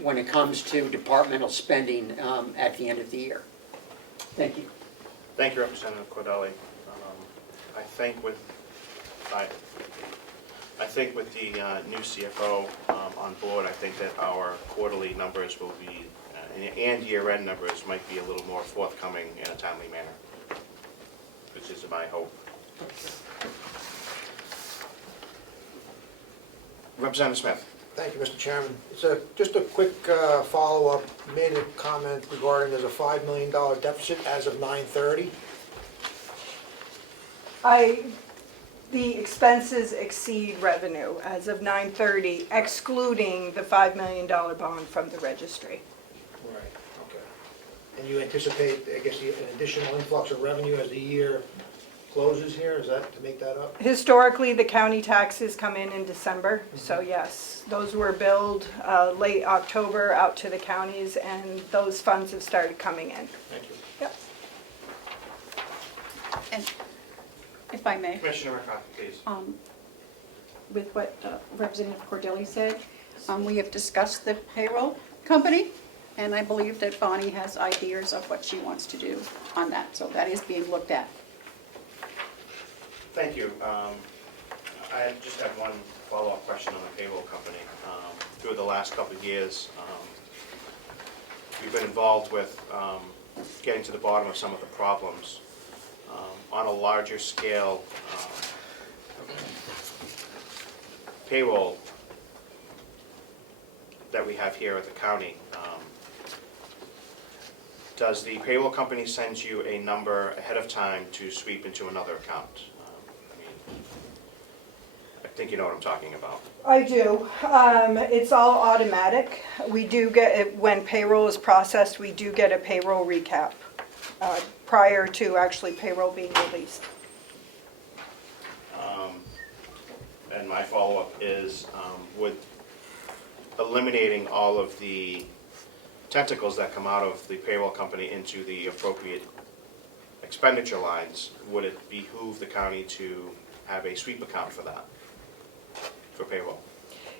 when it comes to departmental spending at the end of the year. Thank you. Thank you, Representative Cordelli. I think with the new CFO on board, I think that our quarterly numbers will be, and year-end numbers might be a little more forthcoming in a timely manner, which is my hope. Representative Smith. Thank you, Mr. Chairman. Just a quick follow-up. You made a comment regarding there's a $5 million deficit as of 9/30. The expenses exceed revenue as of 9/30, excluding the $5 million bond from the registry. Right, okay. And you anticipate, I guess, an additional influx of revenue as the year closes here? Is that to make that up? Historically, the county taxes come in December, so yes, those were billed late October out to the counties, and those funds have started coming in. Thank you. Yep. And if I may, Commissioner McCarthy, please. with what Representative Cordelli said, we have discussed the payroll company, and I believe that Bonnie has ideas of what she wants to do on that, so that is being looked at. Thank you. I just have one follow-up question on the payroll company. Through the last couple of years, we've been involved with getting to the bottom of some of the problems. On a larger scale, payroll that we have here at the county, does the payroll company send you a number ahead of time to sweep into another account? I think you know what I'm talking about. I do. It's all automatic. We do get, when payroll is processed, we do get a payroll recap prior to actually payroll being released. And my follow-up is, with eliminating all of the tentacles that come out of the payroll company into the appropriate expenditure lines, would it behoove the county to have a sweep account for that, for payroll?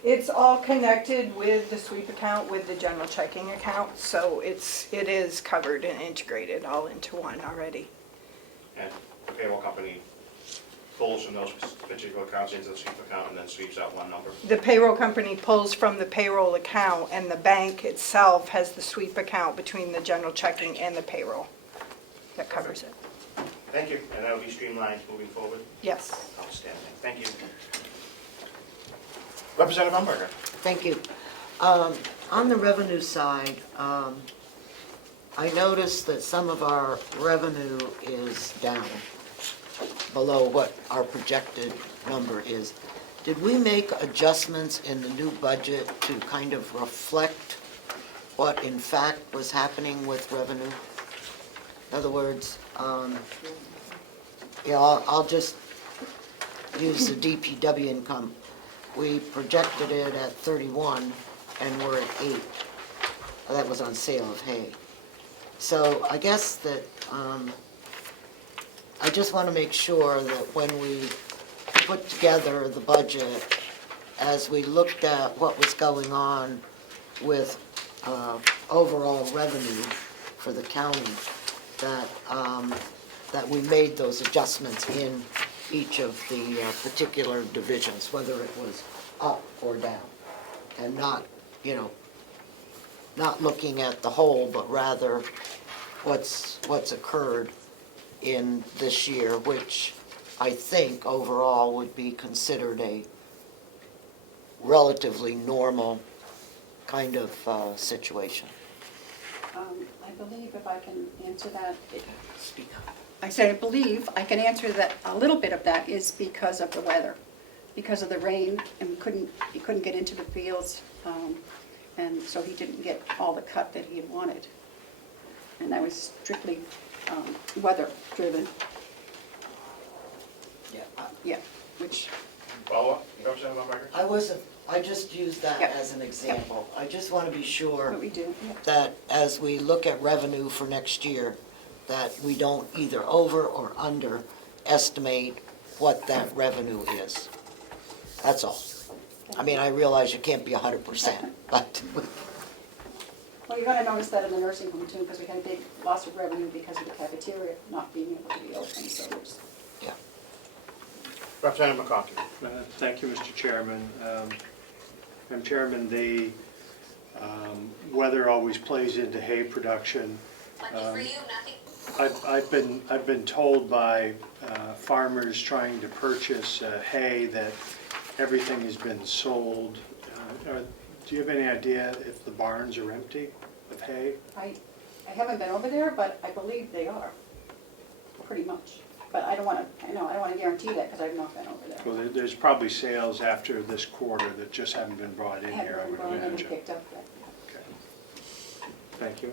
It's all connected with the sweep account, with the general checking account, so it is covered and integrated all into one already. And the payroll company pulls from those particular accounts into the sweep account and then sweeps out one number? The payroll company pulls from the payroll account, and the bank itself has the sweep account between the general checking and the payroll that covers it. Thank you, and that will be streamlined moving forward? Yes. Outstanding, thank you. Representative Umberger. Thank you. On the revenue side, I noticed that some of our revenue is down below what our projected number is. Did we make adjustments in the new budget to kind of reflect what in fact was happening with revenue? In other words, I'll just use the DPW income. We projected it at 31 and we're at 8. Well, that was on sale of hay. So I guess that I just want to make sure that when we put together the budget, as we looked at what was going on with overall revenue for the county, that we made those adjustments in each of the particular divisions, whether it was up or down, and not, not looking at the whole, but rather what's occurred in this year, which I think overall would be considered a relatively normal kind of situation. I believe if I can answer that, Speak up. I said I believe I can answer that, a little bit of that is because of the weather, because of the rain, and he couldn't get into the fields, and so he didn't get all the cut that he had wanted. And that was strictly weather driven. Yeah, which. Follow-up? Representative Umberger? I just used that as an example. I just want to be sure What we do, that as we look at revenue for next year, that we don't either over or underestimate what that revenue is. That's all. I mean, I realize you can't be 100%, but. Well, you're going to notice that in the nursing home too, because we had a big loss of revenue because of the cafeteria not being able to be open, so there's. Yeah. Representative McConkey. Thank you, Mr. Chairman. Madam Chairman, the weather always plays into hay production. I've been told by farmers trying to purchase hay that everything has been sold. Do you have any idea if the barns are empty of hay? I haven't been over there, but I believe they are, pretty much. But I don't want to, I don't want to guarantee that because I've not been over there. Well, there's probably sales after this quarter that just haven't been brought in here, I would Haven't been imagine. picked up yet. Okay. Thank you.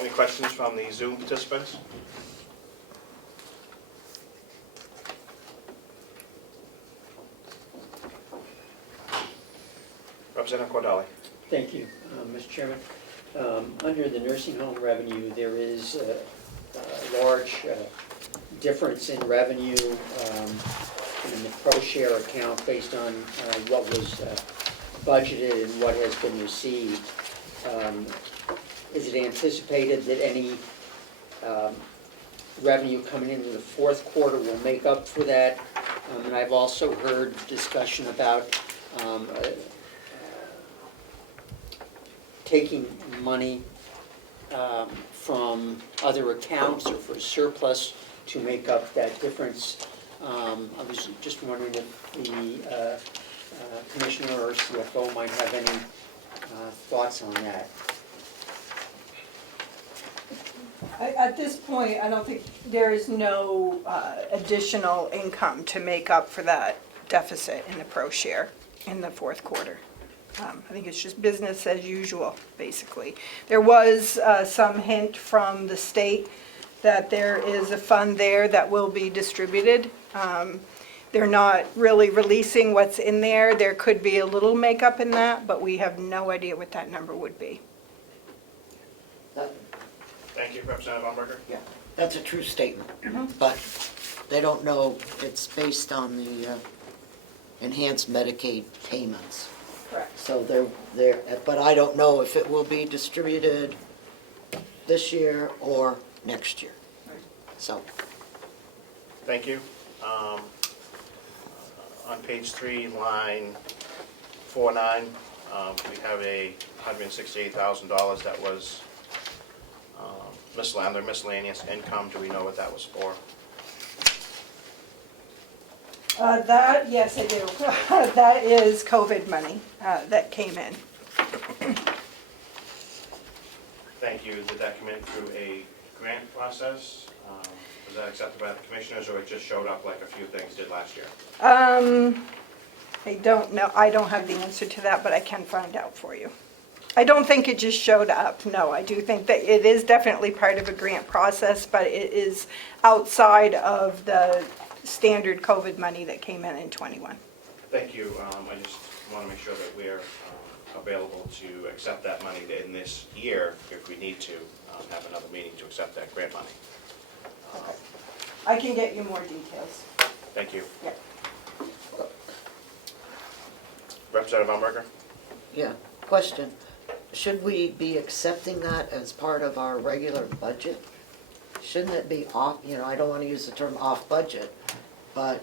Any questions from the Zoom participants? Representative Cordelli. Thank you, Mr. Chairman. Under the nursing home revenue, there is a large difference in revenue in the pro share account based on what was budgeted and what has been received. Is it anticipated that any revenue coming into the fourth quarter will make up for that? And I've also heard discussion about taking money from other accounts or for surplus to make up that difference. I was just wondering if the Commissioner or CFO might have any thoughts on that. At this point, I don't think, there is no additional income to make up for that deficit in the pro share in the fourth quarter. I think it's just business as usual, basically. There was some hint from the state that there is a fund there that will be distributed. They're not really releasing what's in there. There could be a little makeup in that, but we have no idea what that number would be. Thank you, Representative Umberger. Yeah, that's a true statement, but they don't know it's based on the enhanced Medicaid payments. Correct. So they're, but I don't know if it will be distributed this year or next year. So. Thank you. On page 3, line 49, we have a $168,000 that was miscellaneous income. Do we know what that was for? Yes, I do. That is COVID money that came in. Thank you. Did that come in through a grant process? Was that accepted by the commissioners, or it just showed up like a few things did last year? I don't know. I don't have the answer to that, but I can find out for you. I don't think it just showed up. No, I do think that it is definitely part of a grant process, but it is outside of the standard COVID money that came in 21. Thank you. I just want to make sure that we're available to accept that money in this year if we need to have another meeting to accept that grant money. I can get you more details. Thank you. Yeah. Representative Umberger? Yeah, question. Should we be accepting that as part of our regular budget? Shouldn't it be off, I don't want to use the term off budget, but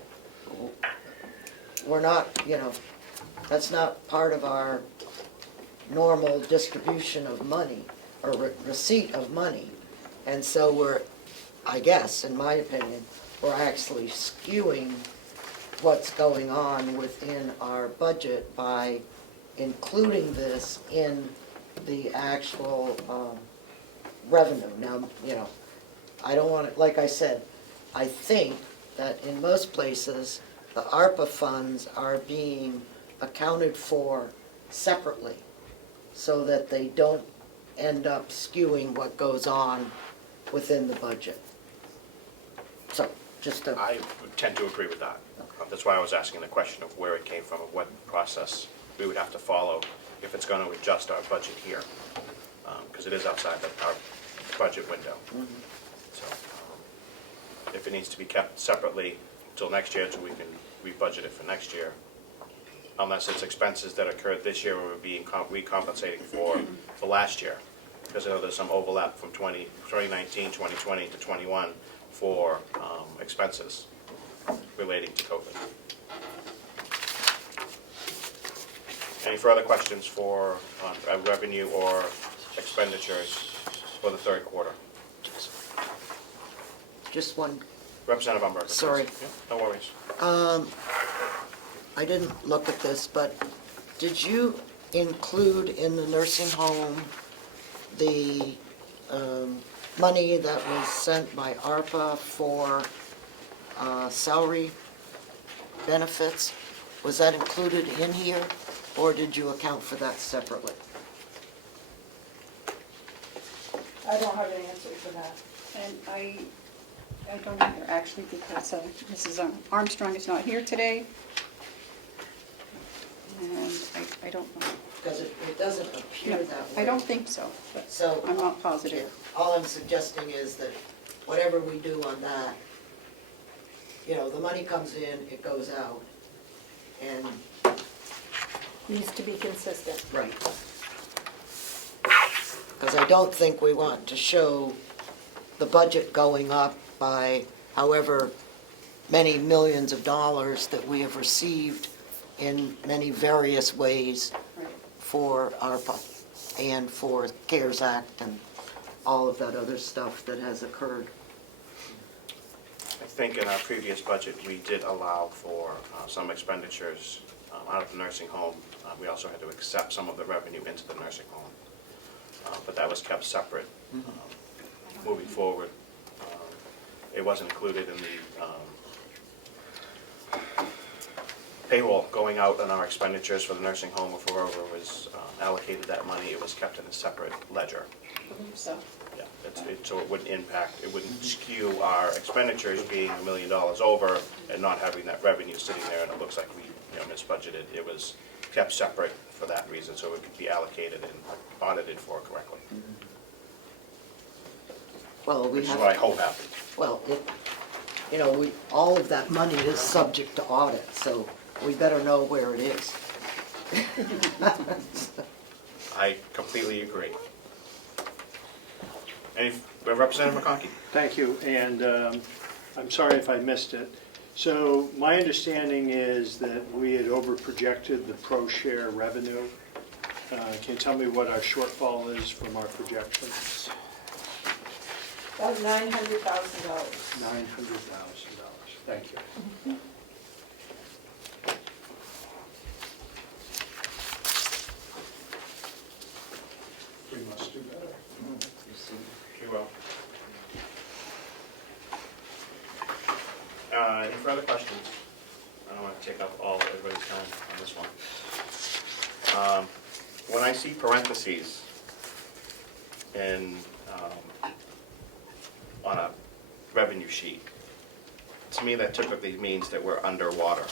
we're not, that's not part of our normal distribution of money or receipt of money. And so we're, I guess, in my opinion, we're actually skewing what's going on within our budget by including this in the actual revenue. Now, I don't want to, like I said, I think that in most places, the ARPA funds are being accounted for separately so that they don't end up skewing what goes on within the budget. So, just to... I would tend to agree with that. That's why I was asking the question of where it came from, of what process we would have to follow if it's going to adjust our budget here, because it is outside our budget window. So if it needs to be kept separately until next year, until we can rebudget it for next year, unless it's expenses that occurred this year we're being recompensating for last year, because I know there's some overlap from 2019, 2020 to 21 for expenses relating to COVID. Any further questions for revenue or expenditures for the third quarter? Just one. Representative Umberger. Sorry. Yeah, no worries. I didn't look at this, but did you include in the nursing home the money that was sent by ARPA for salary benefits? Was that included in here, or did you account for that separately? I don't have an answer for that. And I don't either, actually, because Mrs. Armstrong is not here today. And I don't know. Because it doesn't appear No, that way. I don't think so, but So I'm not positive. all I'm suggesting is that whatever we do on that, the money comes in, it goes out, and... Needs to be consistent. Right. Because I don't think we want to show the budget going up by however many millions of dollars that we have received in many various ways for ARPA and for CARES Act and all of that other stuff that has occurred. I think in our previous budget, we did allow for some expenditures out of the nursing home. We also had to accept some of the revenue into the nursing home, but that was kept separate. Moving forward, it wasn't included in the payroll going out on our expenditures for the nursing home, or for whoever was allocated that money. It was kept in a separate ledger. So. Yeah, so it wouldn't impact, it wouldn't skew our expenditures being $1 million over and not having that revenue sitting there, and it looks like we misbudgeted. It was kept separate for that reason, so it could be allocated and audited for correctly. Well, which is what I hope happens. Well, all of that money is subject to audit, so we better know where it is. I completely agree. Representative McConkey? Thank you, and I'm sorry if I missed it. So my understanding is that we had over-projected the pro-share revenue. Can you tell me what our shortfall is from our projections? About $900,000. $900,000. Thank you. You will. Any further questions? I don't want to take up all of everybody's time on this one. When I see parentheses on a revenue sheet, to me that typically means that we're underwater.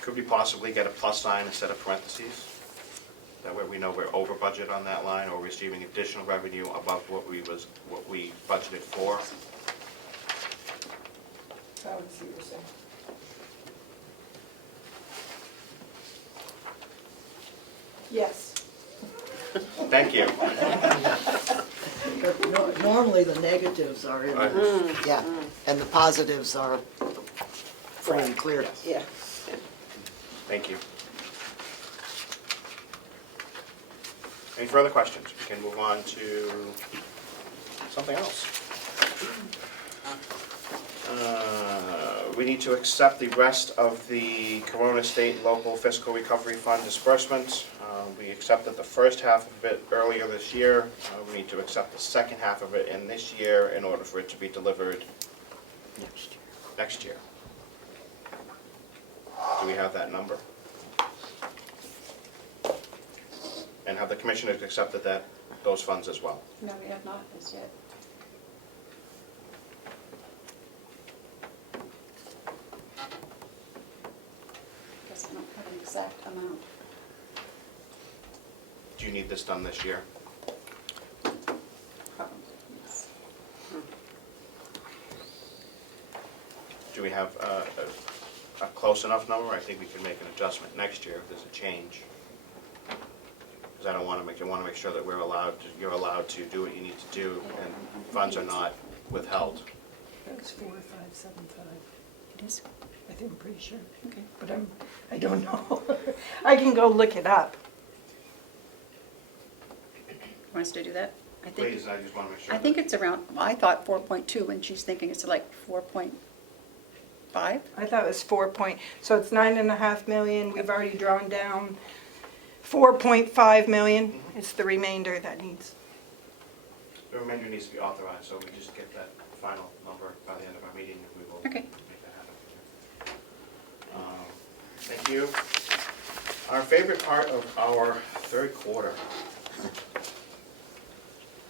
Could we possibly get a plus sign instead of parentheses? That way we know we're over budget on that line or receiving additional revenue above what we budgeted for. I would see what you're saying. Yes. Thank you. But normally the negatives are in, yeah, and the positives are free and clear. Yeah. Thank you. Any further questions? We can move on to something else. We need to accept the rest of the Corona State and Local Fiscal Recovery Fund disbursements. We accepted the first half of it earlier this year. We need to accept the second half of it in this year in order for it to be delivered next year. Do we have that number? And have the commissioners accepted those funds as well? No, we have not as yet. Guess I don't have an exact amount. Do you need this done this year? Probably, yes. Do we have a close enough number? I think we can make an adjustment next year if there's a change. Because I want to make sure that you're allowed to do what you need to do and funds are not withheld. It's 4575. It is? I think I'm pretty sure. Okay. But I don't know. I can go look it up. Want us to do that? I think. Please, I just want to make sure. I think it's around, I thought 4.2 and she's thinking it's like 4.5. I thought it was 4 point, so it's 9.5 million. We've already drawn down 4.5 million. It's the remainder that needs. The remainder needs to be authorized, so we just get that final number by the end of our meeting and we will Okay. make that happen. Thank you. Our favorite part of our third quarter,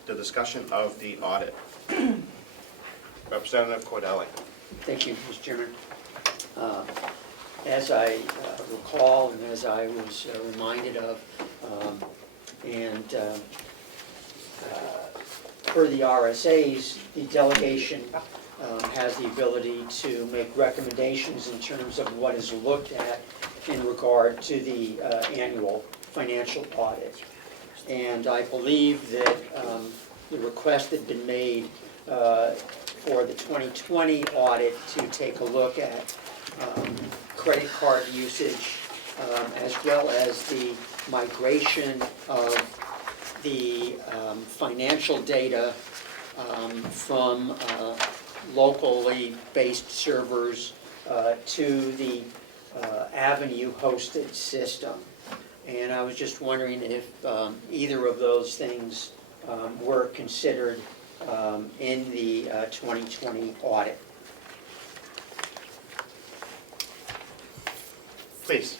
the discussion of the audit. Representative Cordelli. Thank you, Mr. Chairman. As I recall and as I was reminded of, per the RSAs, the delegation has the ability to make recommendations in terms of what is looked at in regard to the annual financial audit. And I believe that the request had been made for the 2020 audit to take a look at credit card usage as well as the migration of the financial data from locally based servers to the Avenue hosted system. And I was just wondering if either of those things were considered in the 2020 audit. Please.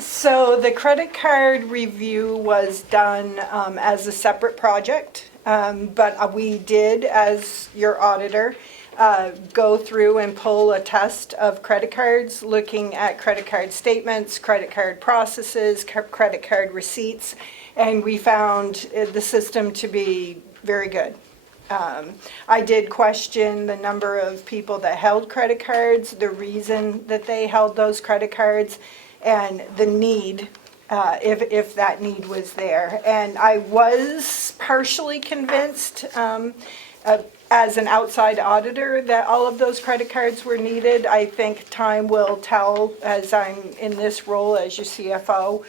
So the credit card review was done as a separate project, but we did, as your auditor, go through and pull a test of credit cards, looking at credit card statements, credit card processes, credit card receipts, and we found the system to be very good. I did question the number of people that held credit cards, the reason that they held those credit cards, and the need, if that need was there. And I was partially convinced, as an outside auditor, that all of those credit cards were needed. I think time will tell, as I'm in this role as your CFO,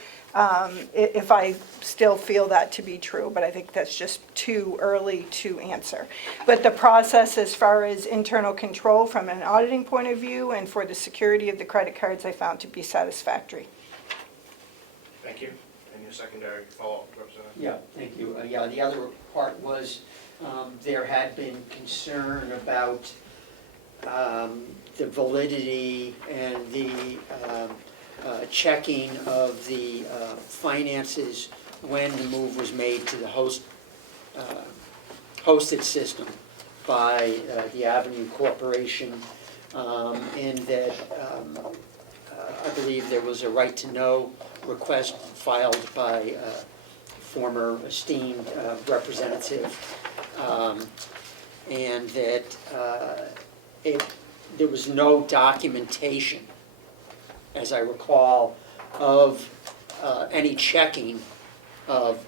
if I still feel that to be true, but I think that's just too early to answer. But the process as far as internal control from an auditing point of view and for the security of the credit cards I found to be satisfactory. Thank you. And your secondary follow-up, Representative? Yeah, thank you. Yeah, the other part was, there had been concern about the validity and the checking of the finances when the move was made to the hosted system by the Avenue Corporation, and that I believe there was a right-to-know request filed by former esteemed representative, and that there was no documentation, as I recall, of any checking of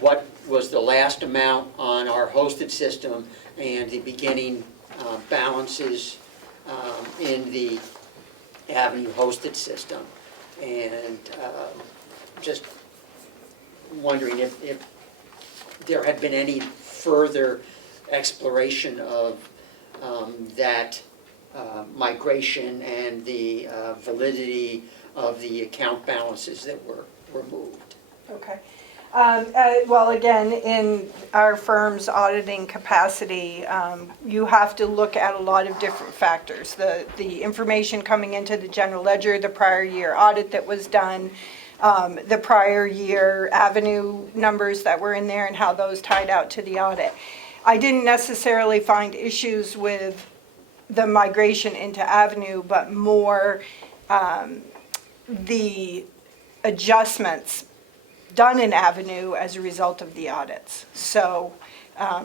what was the last amount on our hosted system and the beginning balances in the Avenue hosted system. And just wondering if there had been any further exploration of that migration and the validity of the account balances that were moved. Okay. Well, again, in our firm's auditing capacity, you have to look at a lot of different factors. The information coming into the general ledger, the prior year audit that was done, the prior year Avenue numbers that were in there and how those tied out to the audit. I didn't necessarily find issues with the migration into Avenue, but more the adjustments done in Avenue as a result of the audits. So,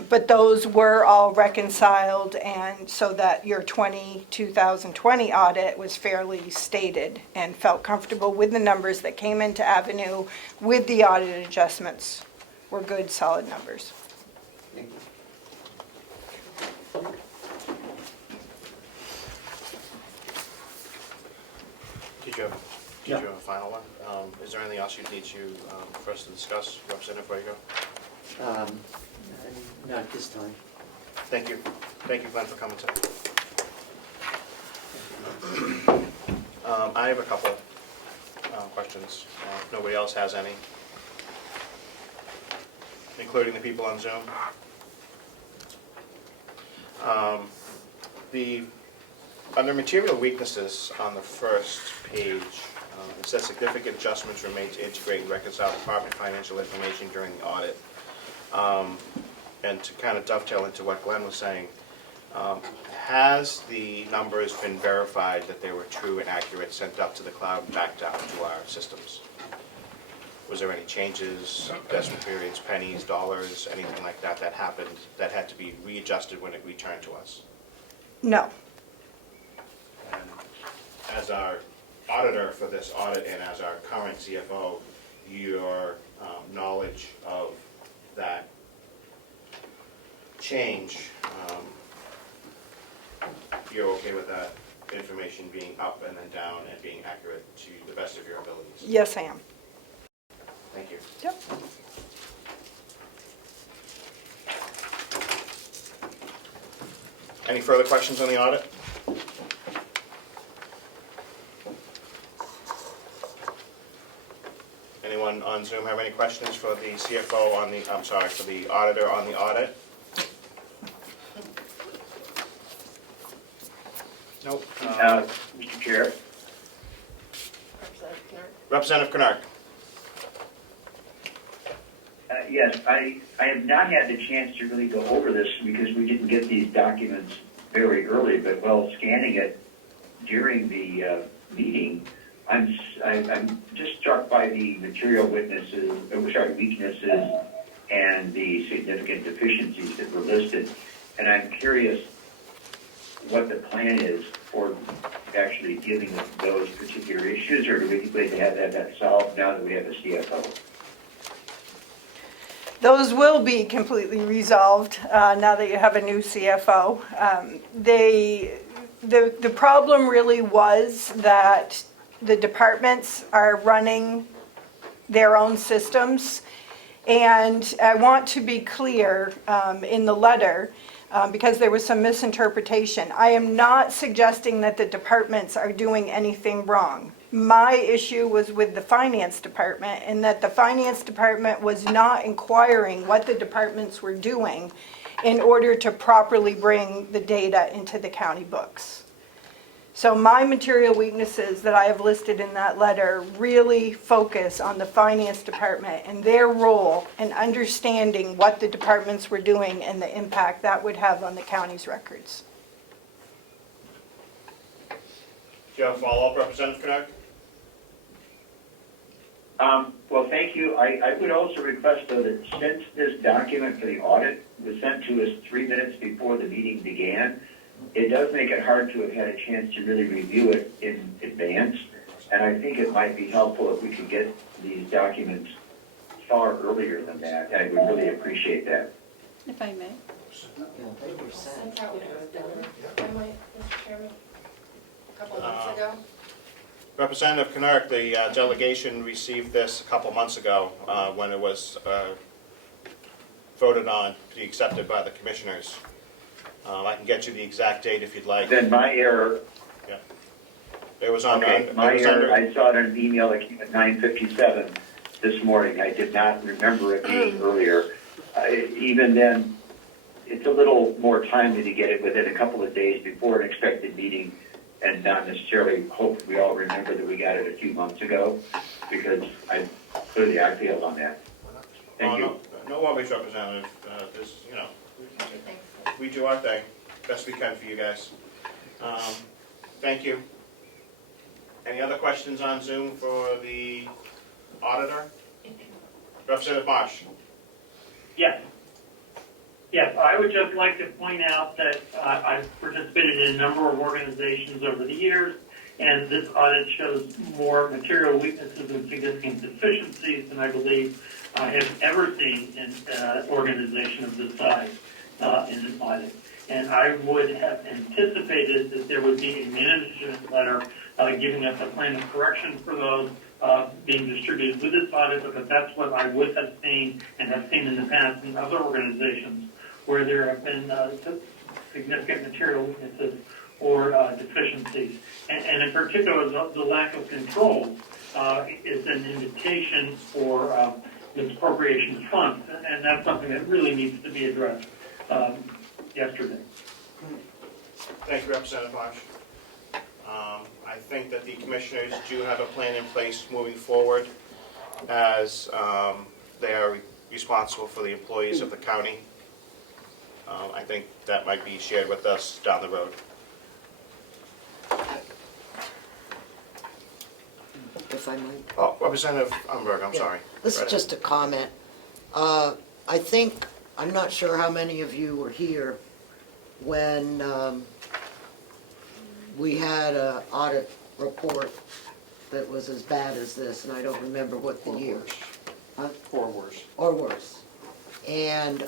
but those were all reconciled, and so that your 2020 audit was fairly stated and felt comfortable with the numbers that came into Avenue with the audit adjustments were good, solid numbers. Thank you. Did you have a final one? Is there anything else you need for us to discuss, Representative, before you go? Not this time. Thank you. Thank you, Glenn, for coming today. I have a couple questions, if nobody else has any, including the people on Zoom. Under material weaknesses on the first page, it says significant adjustments were made to integrate and reconcile department financial information during the audit. And to kind of dovetail into what Glenn was saying, has the numbers been verified that they were true and accurate, sent up to the cloud and back down to our systems? Was there any changes, decimal periods, pennies, dollars, anything like that that happened that had to be readjusted when it returned to us? No. And as our auditor for this audit and as our current CFO, your knowledge of that change, you're okay with that information being up and then down and being accurate to the best of your abilities? Yes, I am. Thank you. Yep. Any further questions on the audit? Anyone on Zoom have any questions for the CFO on the, I'm sorry, for the auditor on the audit? Nope. Mr. Chair. Representative Kennard. Yes, I have not had the chance to really go over this because we didn't get these documents very early, but while scanning it during the meeting, I'm just struck by the material weaknesses and the significant deficiencies that were listed. And I'm curious what the plan is for actually dealing with those particular issues, or do we wait to have that solved now that we have a CFO? Those will be completely resolved now that you have a new CFO. The problem really was that the departments are running their own systems. And I want to be clear in the letter, because there was some misinterpretation. I am not suggesting that the departments are doing anything wrong. My issue was with the finance department, and that the finance department was not inquiring what the departments were doing in order to properly bring the data into the county books. So my material weaknesses that I have listed in that letter really focus on the finance department and their role in understanding what the departments were doing and the impact that would have on the county's records. Do you have a follow-up, Representative Kennard? Well, thank you. I would also request, though, that since this document for the audit was sent to us 3 minutes before the meeting began, it does make it hard to have had a chance to really review it in advance. And I think it might be helpful if we could get these documents far earlier than that. I would really appreciate that. If I may. Sent out when might, Mr. Chairman? A couple months ago? Representative Kennard, the delegation received this a couple months ago when it was voted on to be accepted by the commissioners. I can get you the exact date if you'd like. Then my error. Yeah. It was on. Okay, my error. I saw it in an email that came at 9:57 this morning. I did not remember it being earlier. Even then, it's a little more timely to get it within a couple of days before an expected meeting, and not necessarily hope we all remember that we got it a few months ago, because I failed on that. Thank you. No worries, Representative. We do our thing, best we can for you guys. Thank you. Any other questions on Zoom for the auditor? Representative Marsh. Yes. Yes, I would just like to point out that I've participated in a number of organizations over the years, and this audit shows more material weaknesses and significant deficiencies than I believe I have ever seen in an organization of this size in an audit. And I would have anticipated that there would be a management letter giving us a plan of correction for those being distributed with this audit, because that's what I would have seen and have seen in the past in other organizations where there have been significant material weaknesses or deficiencies. And in particular, the lack of control is an indication for misappropriation of funds, and that's something that really needs to be addressed yesterday. Thank you, Representative Marsh. I think that the commissioners do have a plan in place moving forward, as they are responsible for the employees of the county. I think that might be shared with us down the road. If I might. Oh, Representative Umberg, I'm sorry. This is just a comment. I think, I'm not sure how many of you were here when we had an audit report that was as bad as this, and I don't remember what the year. Huh? Or worse. Or worse. And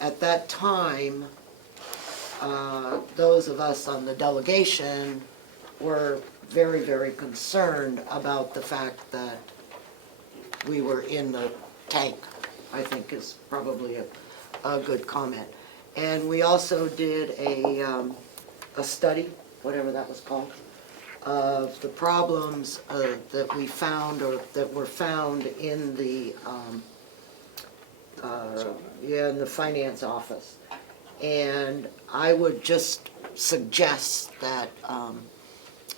at that time, those of us on the delegation were very, very concerned about the fact that we were in the tank, I think is probably a good comment. And we also did a study, whatever that was called, of the problems that we found, or that were found in the in the finance office. And I would just suggest that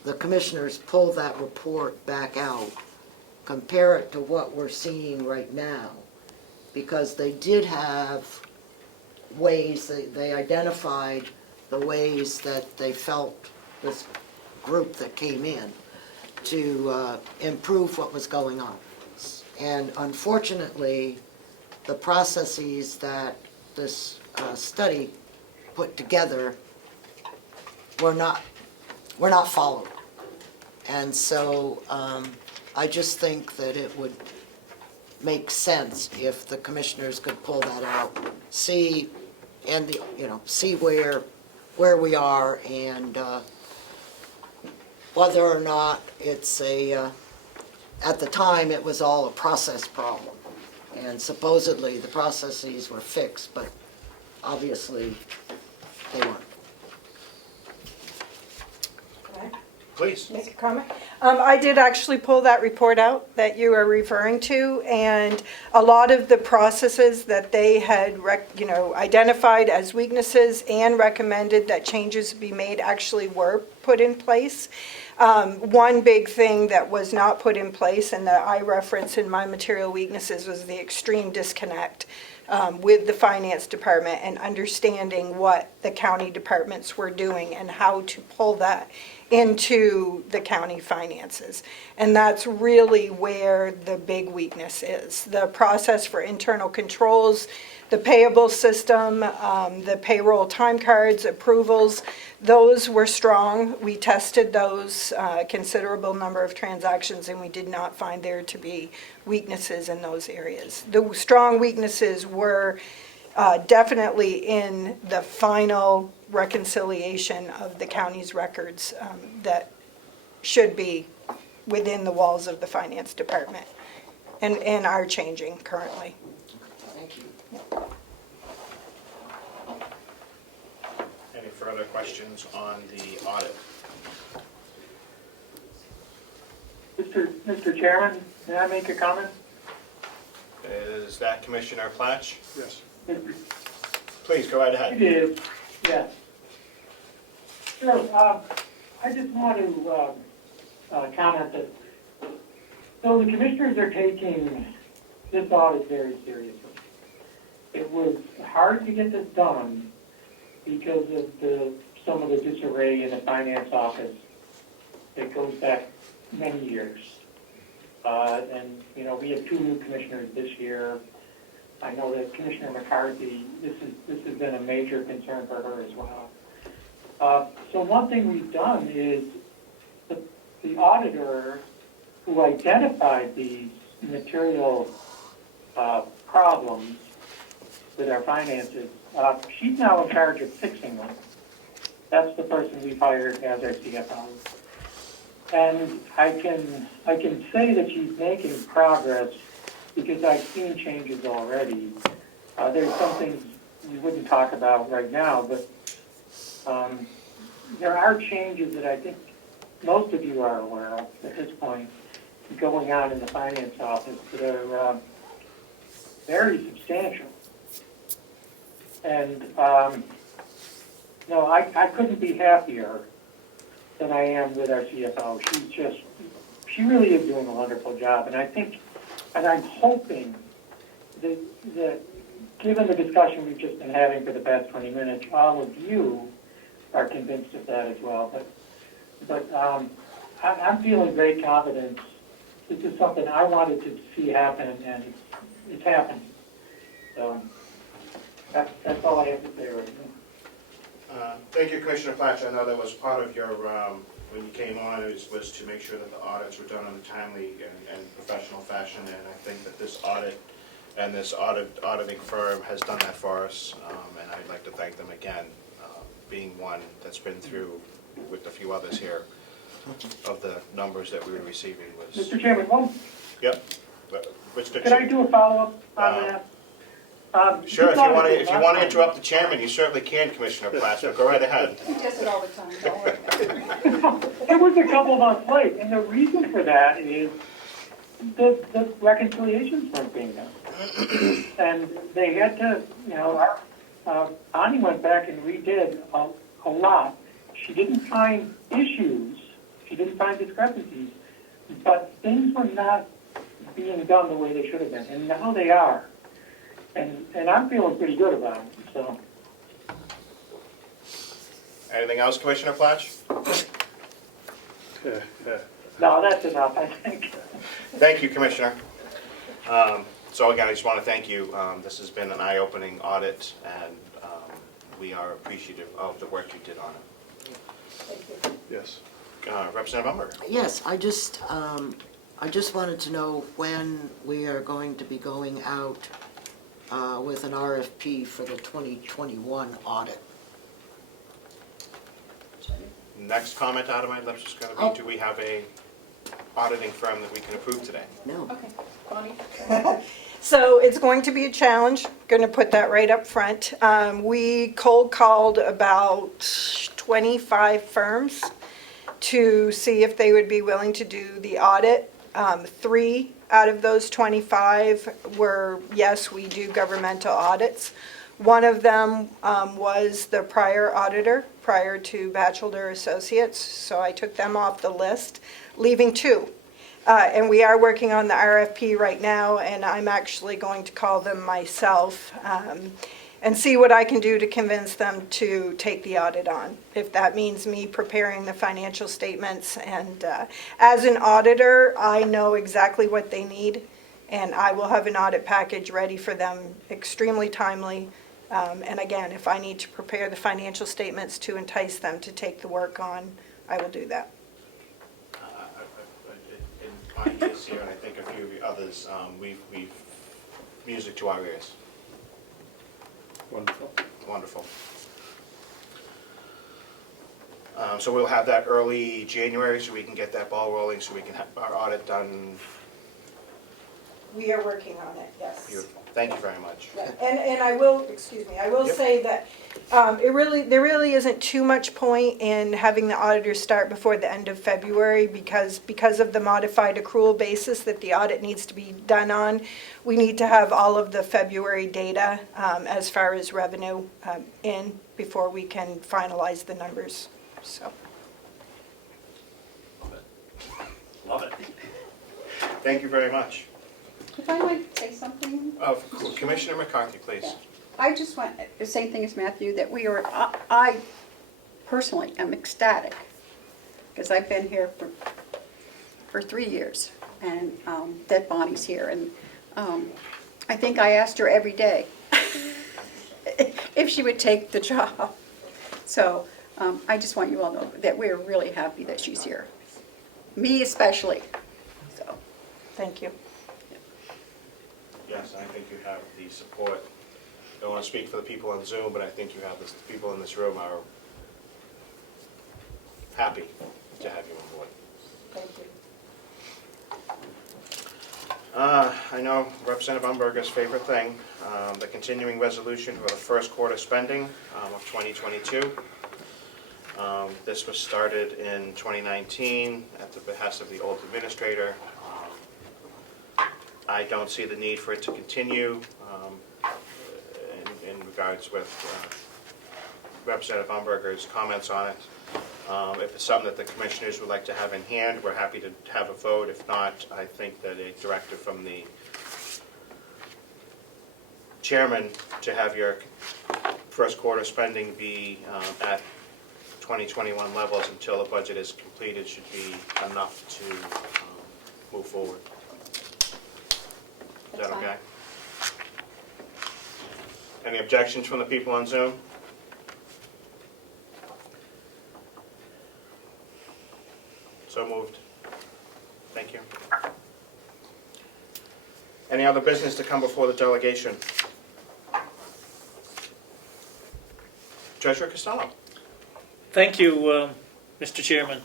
the commissioners pull that report back out, compare it to what we're seeing right now, because they did have ways, they identified the ways that they felt, this group that came in, to improve what was going on. And unfortunately, the processes that this study put together were not followed. And so I just think that it would make sense if the commissioners could pull that out, see, and see where we are, and whether or not it's at the time it was all a process problem. And supposedly the processes were fixed, but obviously they weren't. Please. Make a comment? I did actually pull that report out that you are referring to, and a lot of the processes that they had, identified as weaknesses and recommended that changes be made actually were put in place. One big thing that was not put in place and that I reference in my material weaknesses was the extreme disconnect with the finance department and understanding what the county departments were doing and how to pull that into the county finances. And that's really where the big weakness is. The process for internal controls, the payable system, the payroll time cards, approvals, those were strong. We tested those, considerable number of transactions, and we did not find there to be weaknesses in those areas. The strong weaknesses were definitely in the final reconciliation of the county's records that should be within the walls of the finance department and are changing currently. Thank you. Any further questions on the audit? Mr. Chairman, may I make a comment? Is that Commissioner Platch? Yes. Please, go right ahead. It is, yes. Sure, I just want to comment that, so the commissioners are taking this audit very seriously. It was hard to get this done because of some of the disarray in the finance office that goes back many years. And, we have 2 new commissioners this year. I know that Commissioner McCarthy, this has been a major concern for her as well. So one thing we've done is the auditor who identified these material problems with our finances, she's now in charge of fixing them. That's the person we've hired as our CFO. And I can say that she's making progress because I've seen changes already. There's some things we wouldn't talk about right now, but there are changes that I think most of you are aware of at this point going on in the finance office that are very substantial. And no, I couldn't be happier than I am with our CFO. She really is doing a wonderful job, and I think, and I'm hoping that given the discussion we've just been having for the past 20 minutes, all of you are convinced of that as well. But I'm feeling great confidence. This is something I wanted to see happen, and it's happened. So that's all I have to say right now. Thank you, Commissioner Platch. I know that was part of your, when you came on, was to make sure that the audits were done in a timely and professional fashion, and I think that this audit and this auditing firm has done that for us, and I'd like to thank them again, being one that's been through with a few others here of the numbers that we were receiving was... Mr. Chairman, one. Yep. Can I do a follow-up on that? Sure, if you want to interrupt the chairman, you certainly can, Commissioner Platch, but go right ahead. He does it all the time, don't worry. It was a couple months late, and the reason for that is the reconciliations weren't being done. And they had to, Ani went back and redid a lot. She didn't find issues, she didn't find discrepancies, but things were not being done the way they should have been, and now they are. And I'm feeling pretty good about it, so. Anything else, Commissioner Platch? No, that's enough, I think. Thank you, Commissioner. So again, I just want to thank you. This has been an eye-opening audit, and we are appreciative of the work you did on it. Yes. Representative Umberger. Yes, I just wanted to know when we are going to be going out with an RFP for the 2021 audit. Next comment out of my lips is going to be, do we have a auditing firm that we can approve today? No. Okay, Bonnie. So it's going to be a challenge. Going to put that right up front. We cold called about 25 firms to see if they would be willing to do the audit. 3 out of those 25 were, yes, we do governmental audits. One of them was the prior auditor, prior to Batchelder Associates, so I took them off the list, leaving 2. And we are working on the RFP right now, and I'm actually going to call them myself and see what I can do to convince them to take the audit on. If that means me preparing the financial statements. And as an auditor, I know exactly what they need, and I will have an audit package ready for them extremely timely. And again, if I need to prepare the financial statements to entice them to take the work on, I will do that. In my years here, and I think a few of the others, we've music to our ears. Wonderful. Wonderful. So we'll have that early January, so we can get that ball rolling, so we can have our audit done. We are working on it, yes. Beautiful. Thank you very much. Yeah, and I will, excuse me, I will Yep. say that there really isn't too much point in having the auditors start before the end of February because of the modified accrual basis that the audit needs to be done on. We need to have all of the February data as far as revenue in before we can finalize the numbers, so. Love it. Thank you very much. If I might say something? Commissioner McCarthy, please. I just want, the same thing as Matthew, that I personally am ecstatic, because I've been here for 3 years, and that Bonnie's here, and I think I asked her every day if she would take the job. So I just want you all to know that we're really happy that she's here. Me especially, so. Thank you. Yes, I think you have the support. I don't want to speak for the people on Zoom, but I think you have the people in this room are happy to have you on board. Thank you. I know Representative Umberger's favorite thing, the continuing resolution for the first quarter spending of 2022. This was started in 2019 at the behest of the old administrator. I don't see the need for it to continue in regards with Representative Umberger's comments on it. If it's something that the commissioners would like to have in hand, we're happy to have a vote. If not, I think that a directive from the chairman to have your first quarter spending be at 2021 levels until the budget is completed should be enough to move forward. Is that okay? Any objections from the people on Zoom? So moved. Thank you. Any other business to come before the delegation? Treasurer Costello. Thank you, Mr. Chairman.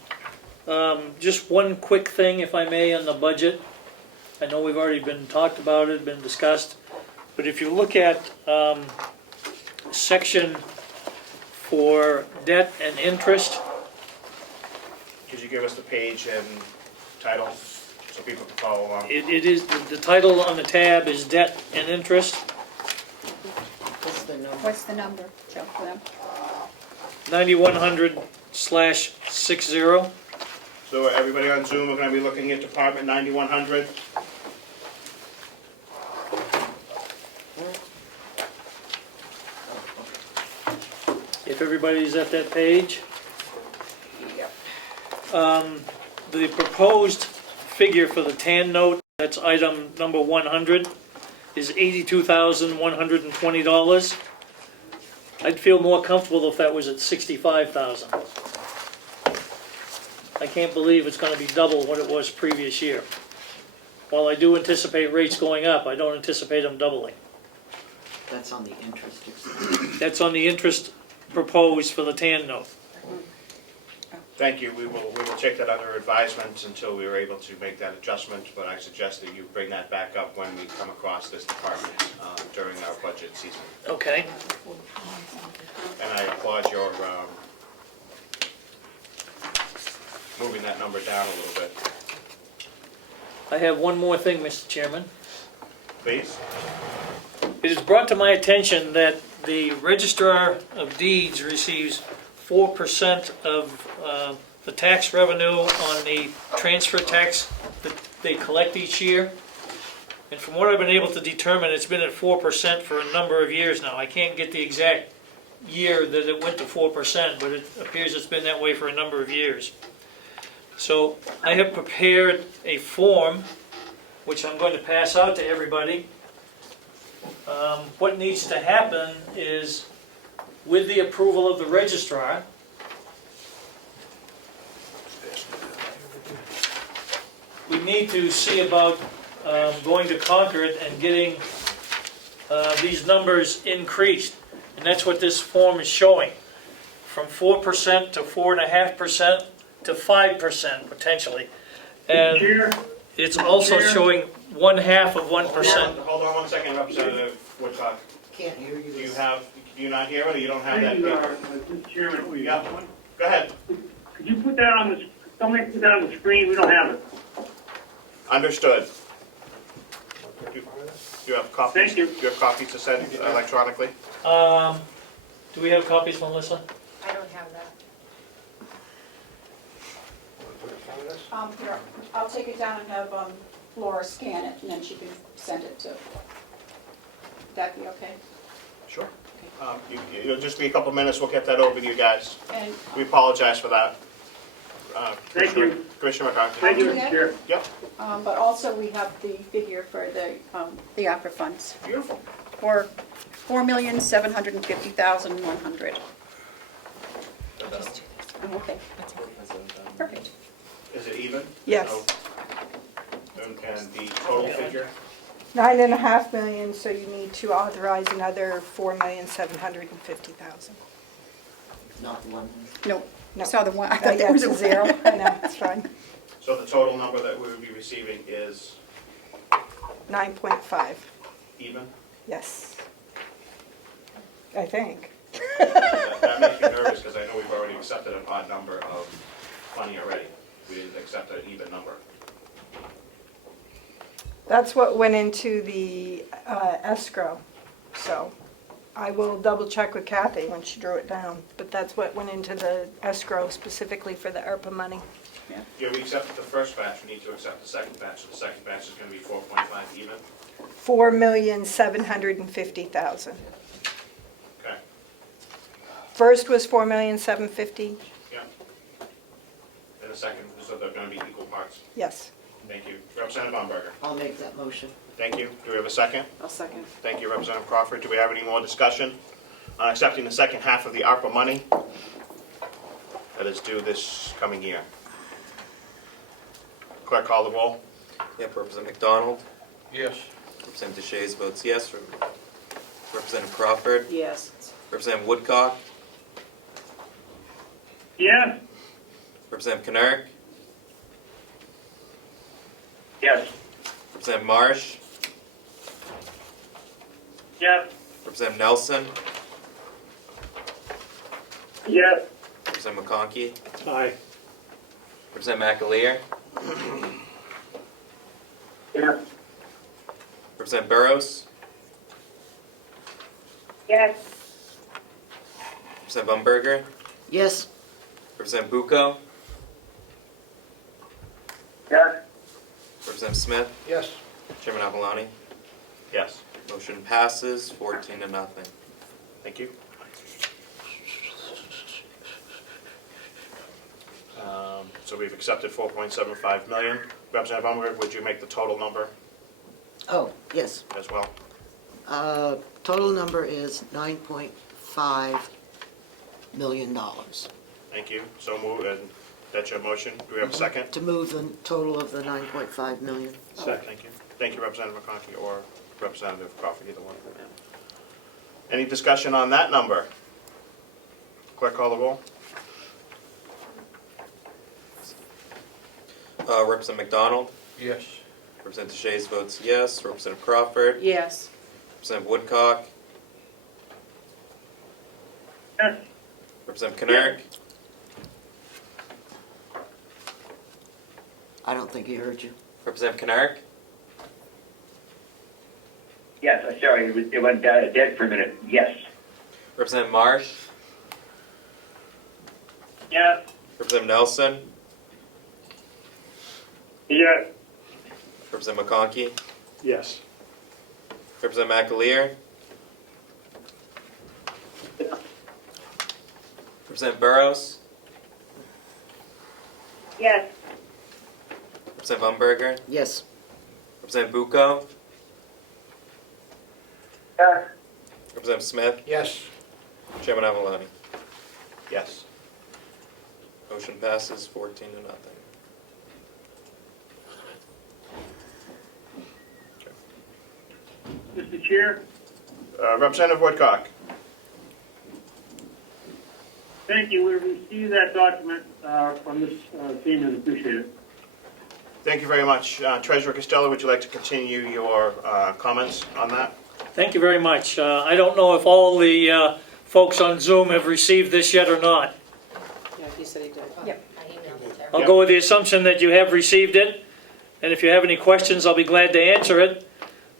Just one quick thing, if I may, on the budget. I know we've already been talked about it, been discussed, but if you look at section for debt and interest, Could you give us the page and title so people can follow along? it is, the title on the tab is debt and interest, What's the number, Joe, for them? 9100/60. So everybody on Zoom are going to be looking at Department 9100. If everybody's at that page. The proposed figure for the TAN note, that's item number 100, is $82,120. I'd feel more comfortable if that was at $65,000. I can't believe it's going to be double what it was previous year. While I do anticipate rates going up, I don't anticipate them doubling. That's on the interest expense. That's on the interest proposed for the TAN note. Thank you. We will take that under advisement until we are able to make that adjustment, but I suggest that you bring that back up when we come across this department during our budget season. Okay. And I applaud your moving that number down a little bit. I have one more thing, Mr. Chairman. Please? It is brought to my attention that the Registrar of Deeds receives 4% of the tax revenue on the transfer tax that they collect each year. And from what I've been able to determine, it's been at 4% for a number of years now. I can't get the exact year that it went to 4%, but it appears it's been that way for a number of years. So I have prepared a form, which I'm going to pass out to everybody. What needs to happen is, with the approval of the registrar, we need to see about going to Concord and getting these numbers increased. And that's what this form is showing. From 4% to 4.5% to 5% potentially. And it's also showing 1/2 of 1%. Hold on one second, Representative Woodcock. Can't hear you. Do you not hear it, or you don't have that paper? Mr. Chairman, Yeah, go ahead. could you put that on somebody put that on the screen? We don't have it. Understood. You have copies? Thank you. Do you have copies to send electronically? Do we have copies, Melissa? I don't have that. Here, I'll take it down and have Laura scan it, and then she can send it to, would that be okay? Sure. It'll just be a couple minutes, we'll get that over to you guys. And We apologize for that. Thank you. Commissioner McCarthy. Thank you, Mr. Chair. Yep, but also we have the figure for the opera funds. beautiful. For $4,750,100. Okay, perfect. Is it even? Yes. So- And the total figure? 9.5 million, so you need to authorize another 4,750,000. Not one. No, No. saw the one, I thought Yeah, there was it's a a zero, I know, it's fine. So the total number that we would be receiving is 9.5, even? yes. I think. That makes me nervous, because I know we've already accepted an odd number of money already. We didn't accept an even number. That's what went into the escrow, so I will double check with Kathy when she drew it down, but that's what went into the escrow specifically for the ARPA money. Yeah, we accepted the first batch, we need to accept the second batch. The second batch is going to be 4.5 even. 4,750,000. Okay, First was 4,750,000, yeah. And the second, so they're going to be equal parts. yes. Thank you. Representative Umberger. I'll make that motion. Thank you. Do we have a second? I'll second. Thank you, Representative Crawford. Do we have any more discussion on accepting the second half of the ARPA money that is due this coming year? Clerk, call the roll. Yep, Representative McDonald, Yes. Representative Shays votes yes, Representative Crawford, Yes. Representative Woodcock, Yes. Representative Knurk, Yes. Representative Marsh, Yes. Representative Nelson, Yes. Representative McConkey, Aye. Representative McAleer, Yes. Representative Burrows, Yes. Representative Umberger, Yes, Representative Bucco, Yes. Representative Smith, Yes. Chairman Avaloni. Yes. Motion passes 14-0. Thank you. So we've accepted 4.75 million. Representative Umberger, would you make the total number oh, yes. as well? Total number is $9.5 million. Thank you. So moved, and that's your motion. Do we have a second? To move the total of the 9.5 million. Second. Thank you. Thank you, Representative McConkey or Representative Crawford, either one. Any discussion on that number? Clerk, call the roll. Representative McDonald, Yes. Representative Shays votes yes, Representative Crawford, Yes. Representative Woodcock, Yes. Representative Knurk, I don't think he heard you. Representative Knarik? Yes, I'm sorry, it went dead for a minute. Yes. Representative Marsh? Yes. Representative Nelson? Yes. Representative McConkey? Yes. Representative McAleer? Representative Burrows? Yes. Representative Umberger? Yes. Representative Bucco? Yes. Representative Smith? Yes. Chairman Avaloni? Yes. Motion passes 14-0. Mr. Chair, Representative Woodcock. thank you. We received that document from this team and appreciate it. Thank you very much. Treasurer Costello, would you like to continue your comments on that? Thank you very much. I don't know if all the folks on Zoom have received this yet or not. Yeah, he said he did. Yep. I emailed it to I'll everyone. go with the assumption that you have received it, and if you have any questions, I'll be glad to answer it.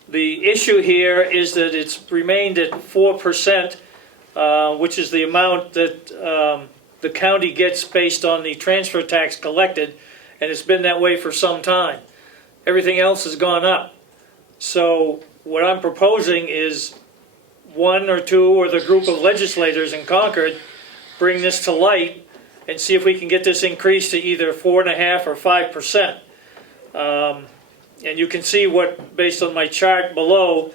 The issue here is that it's remained at 4%, which is the amount that the county gets based on the transfer tax collected, and it's been that way for some time. Everything else has gone up. So what I'm proposing is one or two or the group of legislators in Concord bring this to light and see if we can get this increased to either 4.5% or 5%. And you can see what, based on my chart below,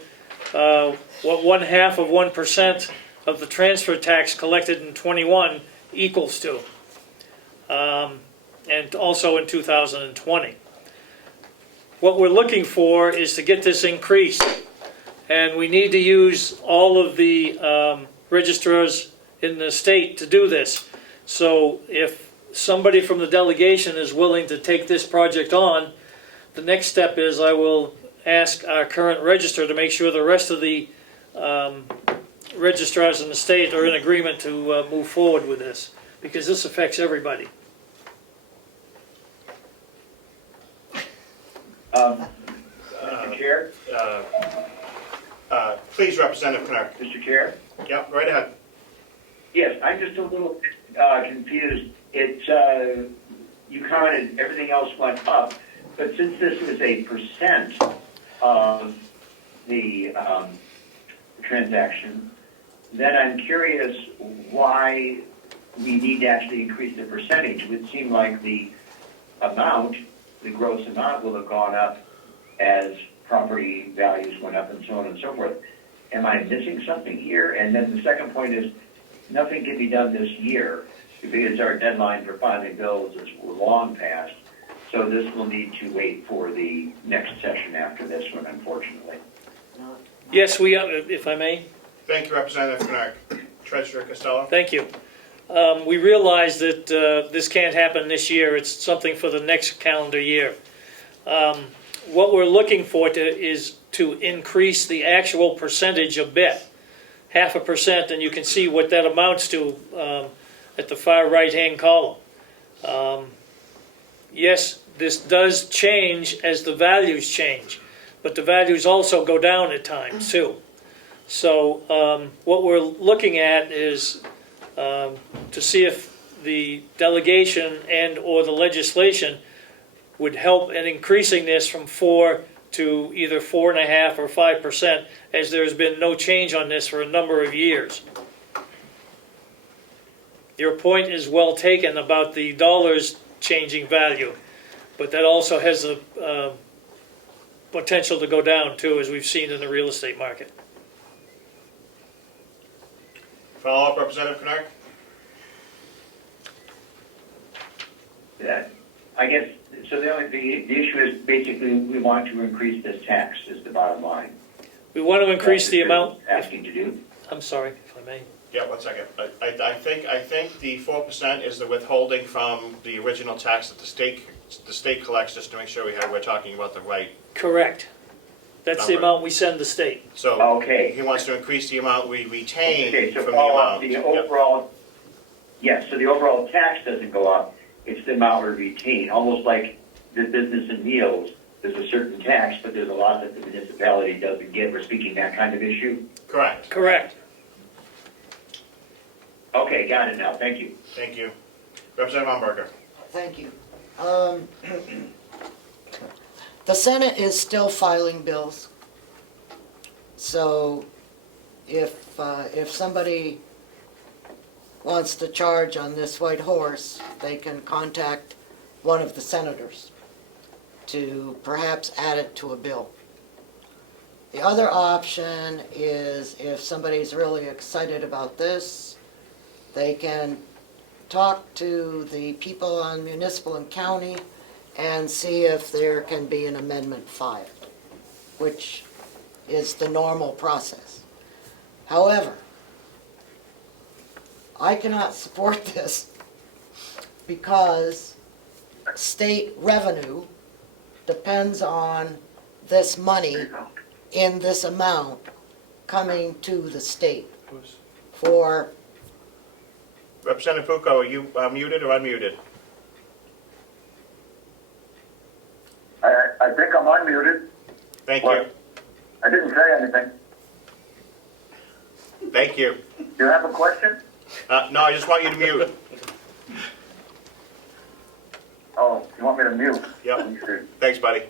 what 0.5% of the transfer tax collected in '21 equals to, and also in 2020. What we're looking for is to get this increased, and we need to use all of the registrars in the state to do this. So if somebody from the delegation is willing to take this project on, the next step is I will ask our current register to make sure the rest of the registrars in the state are in agreement to move forward with this, because this affects everybody. Mr. Chair? Please, Representative Knarik. Mr. Chair? Yep, right ahead. Yes, I'm just a little confused. You commented everything else went up, but since this is a percent of the transaction, then I'm curious why we need to actually increase the percentage. It would seem like the amount, the gross amount, will have gone up as property values went up and so on and so forth. Am I missing something here? And then the second point is, nothing can be done this year because our deadline for filing bills is long past. So this will need to wait for the next session after this one, unfortunately. Yes, we, if I may. Thank you, Representative Knarik. Treasurer Costello. Thank you. We realize that this can't happen this year. It's something for the next calendar year. What we're looking for is to increase the actual percentage a bit, 0.5%, and you can see what that amounts to at the far right-hand column. Yes, this does change as the values change, but the values also go down at times too. So what we're looking at is to see if the delegation and or the legislation would help in increasing this from 4 to either 4.5% or 5%, as there's been no change on this for a number of years. Your point is well taken about the dollars changing value, but that also has the potential to go down too, as we've seen in the real estate market. Follow up, Representative Knarik. I guess, so the issue is basically we want to increase this tax is the bottom line. We want to increase the amount. Asking to do. I'm sorry, if I may. Yeah, 1 second. I think the 4% is the withholding from the original tax that the state collects, just to make sure we're talking about the right. Correct. That's the number. amount we send the state. So okay, he wants to increase the amount we retain so from the amount. The overall, yes, so the overall tax doesn't go up. It's the amount we retain, almost like the business and meals, there's a certain tax, but there's a lot that the municipality doesn't get. We're speaking that kind of issue? Correct. Correct. Okay, got it now. Thank you. Thank you. Representative Umberger. Thank you. The Senate is still filing bills. So if somebody wants to charge on this white horse, they can contact one of the senators to perhaps add it to a bill. The other option is if somebody's really excited about this, they can talk to the people on municipal and county and see if there can be an amendment filed, which is the normal process. However, I cannot support this because state revenue depends on this money in this amount coming to the state for... Representative Pucco, are you muted or unmuted? I think I'm unmuted. Thank you. I didn't say anything. Thank you. Do you have a question? No, I just want you to mute. Oh, you want me to mute? Yep. Thanks, buddy.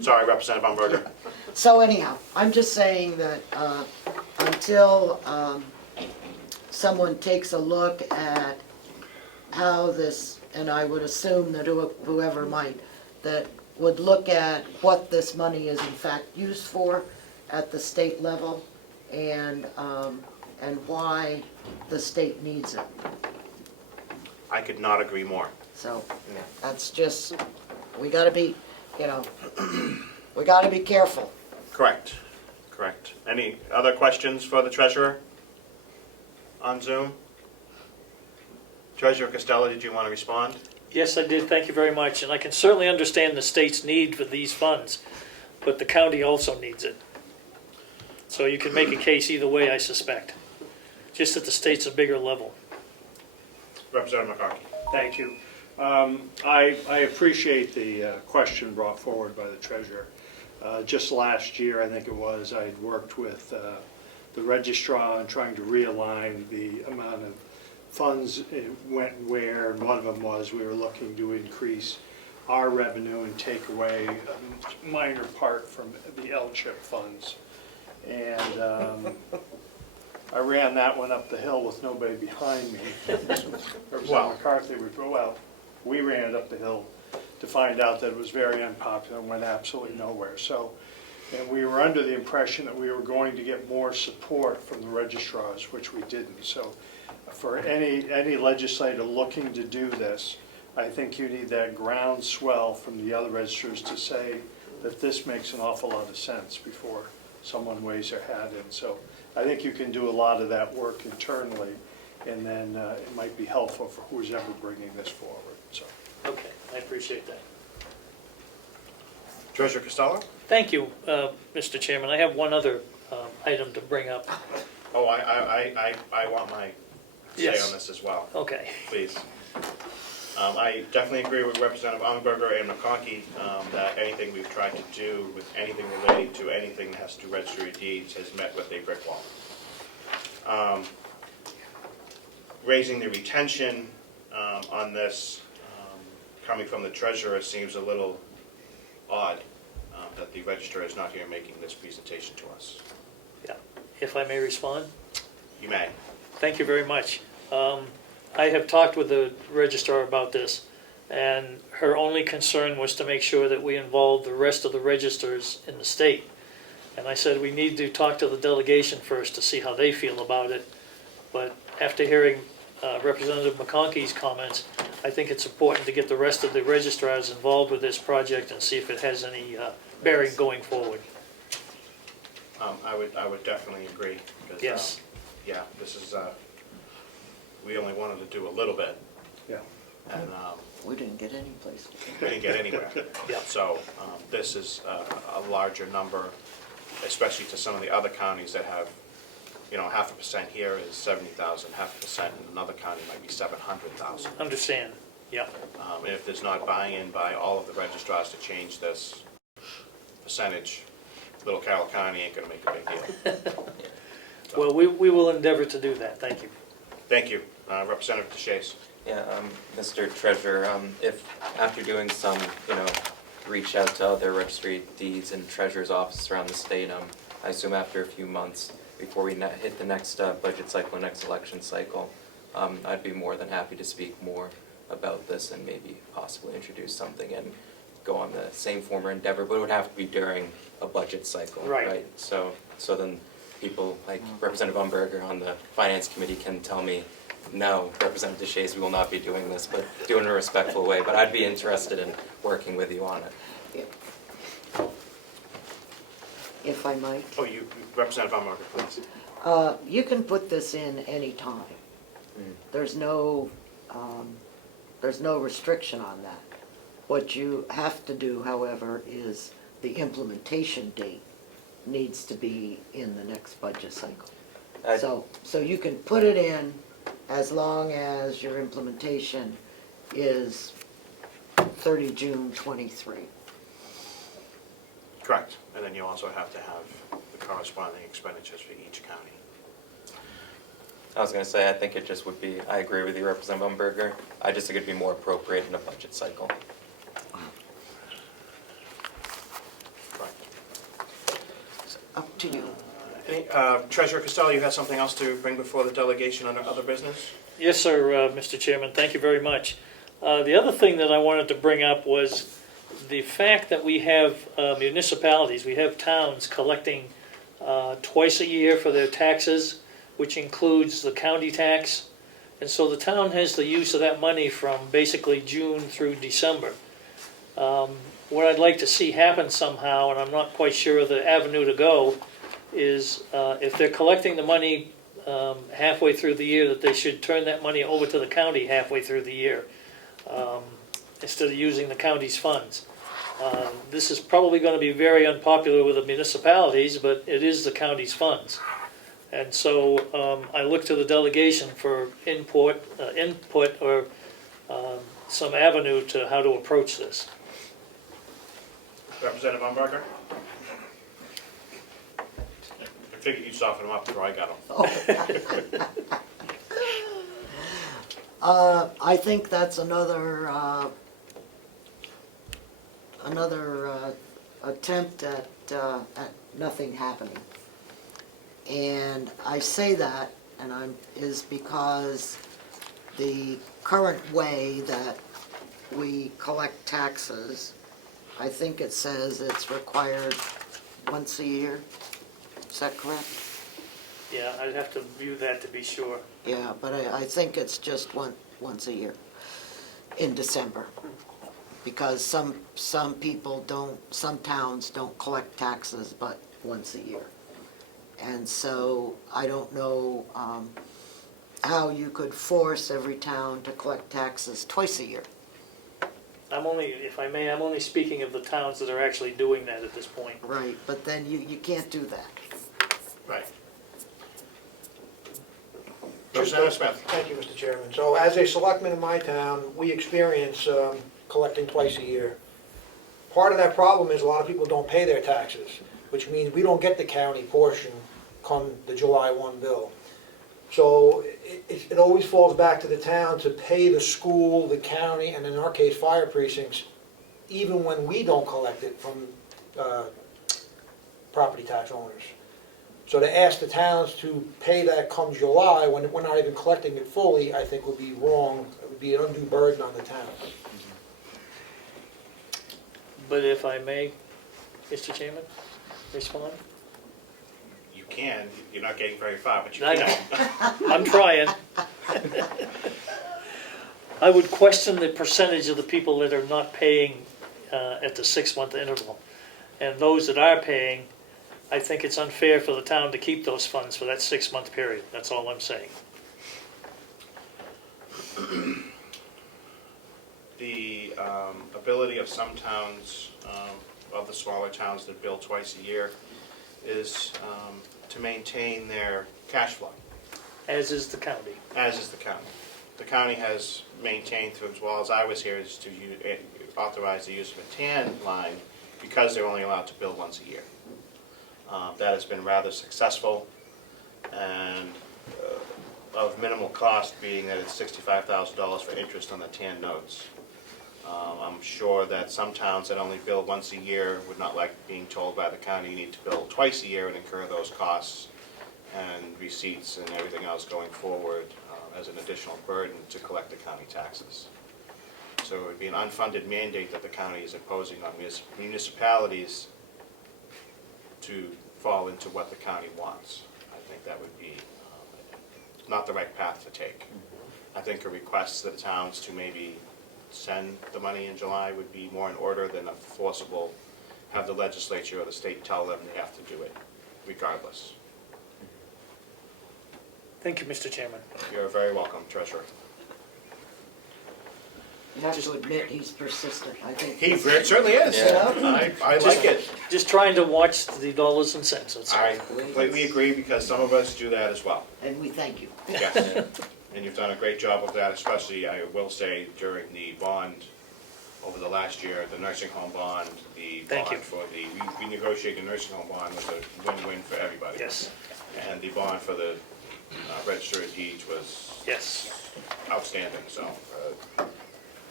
Sorry, Representative Umberger. So anyhow, I'm just saying that until someone takes a look at how this, and I would assume that whoever might, that would look at what this money is in fact used for at the state level and why the state needs it. I could not agree more. So that's just, we gotta be, we gotta be careful. Correct. Correct. Any other questions for the treasurer on Zoom? Treasurer Costello, did you want to respond? Yes, I did. Thank you very much. And I can certainly understand the state's need for these funds, but the county also needs it. So you can make a case either way, I suspect. Just that the state's a bigger level. Representative McCarthy. Thank you. I appreciate the question brought forward by the treasurer. Just last year, I think it was, I had worked with the registrar on trying to realign the amount of funds it went where, and one of them was we were looking to increase our revenue and take away a minor part from the LCHIP funds. And I ran that one up the hill with nobody behind me. Representative McCarthy, we ran it up the hill to find out that it was very unpopular and went absolutely nowhere. So, and we were under the impression that we were going to get more support from the registrars, which we didn't. So for any legislator looking to do this, I think you need that groundswell from the other registrars to say that this makes an awful lot of sense before someone weighs their hat in. So I think you can do a lot of that work internally, and then it might be helpful for who's ever bringing this forward. So. Okay, I appreciate that. Treasurer Costello? Thank you, Mr. Chairman. I have one other item to bring up. Oh, I want my say Yes. on this as well. Okay. Please. I definitely agree with Representative Umberger and McConkey that anything we've tried to do with anything related to anything that has to do with registry of deeds has met with a brick wall. Raising the retention on this coming from the treasurer seems a little odd that the registrar is not here making this presentation to us. Yeah. If I may respond? You may. Thank you very much. I have talked with the registrar about this, and her only concern was to make sure that we involve the rest of the registers in the state. And I said we need to talk to the delegation first to see how they feel about it. But after hearing Representative McConkey's comments, I think it's important to get the rest of the registrars involved with this project and see if it has any bearing going forward. I would definitely agree. Because, yes. Yeah, this is, we only wanted to do a little bit. Yeah. And we didn't get any place. We didn't get anywhere. Yeah. So this is a larger number, especially to some of the other counties that have, 0.5% here is 70,000, 0.5% in another county might be 700,000. Understand. Yeah. And if there's not buy-in by all of the registrars to change this percentage, little Carroll County ain't gonna make a big deal. Well, we will endeavor to do that, thank you. Thank you. Representative DeShays. Yeah, Mr. Treasurer, if after doing some, reach out to other registry deeds and treasurer's offices around the state, I assume after a few months, before we hit the next budget cycle, next election cycle, I'd be more than happy to speak more about this and maybe possibly introduce something and go on the same form or endeavor, but it would have to be during a budget cycle, right? So then people like Representative Umberger on the Finance Committee can tell me, no, Representative DeShays, we will not be doing this, but do it in a respectful way. But I'd be interested in working with you on it. If I might. Oh, you, Representative Umberger, please. You can put this in any time. There's no restriction on that. What you have to do, however, is the implementation date needs to be in the next budget cycle. So you can put it in as long as your implementation is 30 June 23. Correct. And then you also have to have the corresponding expenditures for each county. I was going to say, I think it just would be, I agree with you, Representative Umberger. I just think it'd be more appropriate in a budget cycle. Up to you. Treasurer Costello, you had something else to bring before the delegation under other business? Yes, sir, Mr. Chairman, thank you very much. The other thing that I wanted to bring up was the fact that we have municipalities, we have towns collecting twice a year for their taxes, which includes the county tax. And so the town has the use of that money from basically June through December. What I'd like to see happen somehow, and I'm not quite sure of the avenue to go, is if they're collecting the money halfway through the year, that they should turn that money over to the county halfway through the year, instead of using the county's funds. This is probably going to be very unpopular with the municipalities, but it is the county's funds. And so I look to the delegation for input or some avenue to how to approach this. Representative Umberger? I figured you'd soften them up before I got them. I think that's another attempt at nothing happening. And I say that, is because the current way that we collect taxes, I think it says it's required once a year. Is that correct? Yeah, I'd have to view that to be sure. Yeah, but I think it's just once a year in December. Because some people don't, some towns don't collect taxes but once a year. And so I don't know how you could force every town to collect taxes twice a year. If I may, I'm only speaking of the towns that are actually doing that at this point. Right, but then you can't do that. Right. Representative Smith. Thank you, Mr. Chairman. So as a selectman in my town, we experience collecting twice a year. Part of that problem is a lot of people don't pay their taxes, which means we don't get the county portion come the July 1 bill. So it always falls back to the town to pay the school, the county, and in our case, fire precincts, even when we don't collect it from property tax owners. So to ask the towns to pay that come July, when we're not even collecting it fully, I think would be wrong. It would be an undue burden on the town. But if I may, Mr. Chairman, respond? You can. You're not getting very far, but you I can. know. I'm trying. I would question the percentage of the people that are not paying at the 6-month interval. And those that are paying, I think it's unfair for the town to keep those funds for that 6-month period. That's all I'm saying. The ability of some towns, of the smaller towns that bill twice a year, is to maintain their cash flow. As is the county. As is the county. the county has maintained through as well as I was here is to authorize the use of a TAN line because they're only allowed to bill once a year. That has been rather successful and of minimal cost, being that it's $65,000 for interest on the TAN notes. I'm sure that some towns that only bill once a year would not like being told by the county you need to bill twice a year and incur those costs and receipts and everything else going forward as an additional burden to collect the county taxes. So it would be an unfunded mandate that the county is imposing on municipalities to fall into what the county wants. I think that would be not the right path to take. I think a request to the towns to maybe send the money in July would be more in order than a forcible, have the legislature or the state tell them they have to do it regardless. Thank you, Mr. Chairman. You're very welcome, Treasurer. You have to admit, he's persistent, I think. He certainly is. Yeah. I like it. Just trying to watch the dollars and cents, that's all. I completely agree because some of us do that as well. And we thank you. Yes. And you've done a great job of that, especially, I will say, during the bond over the last year, the nursing home bond, the Thank bond you. for the, we negotiated the nursing home bond was a win-win for everybody. Yes. And the bond for the register of deeds was Yes. outstanding, so.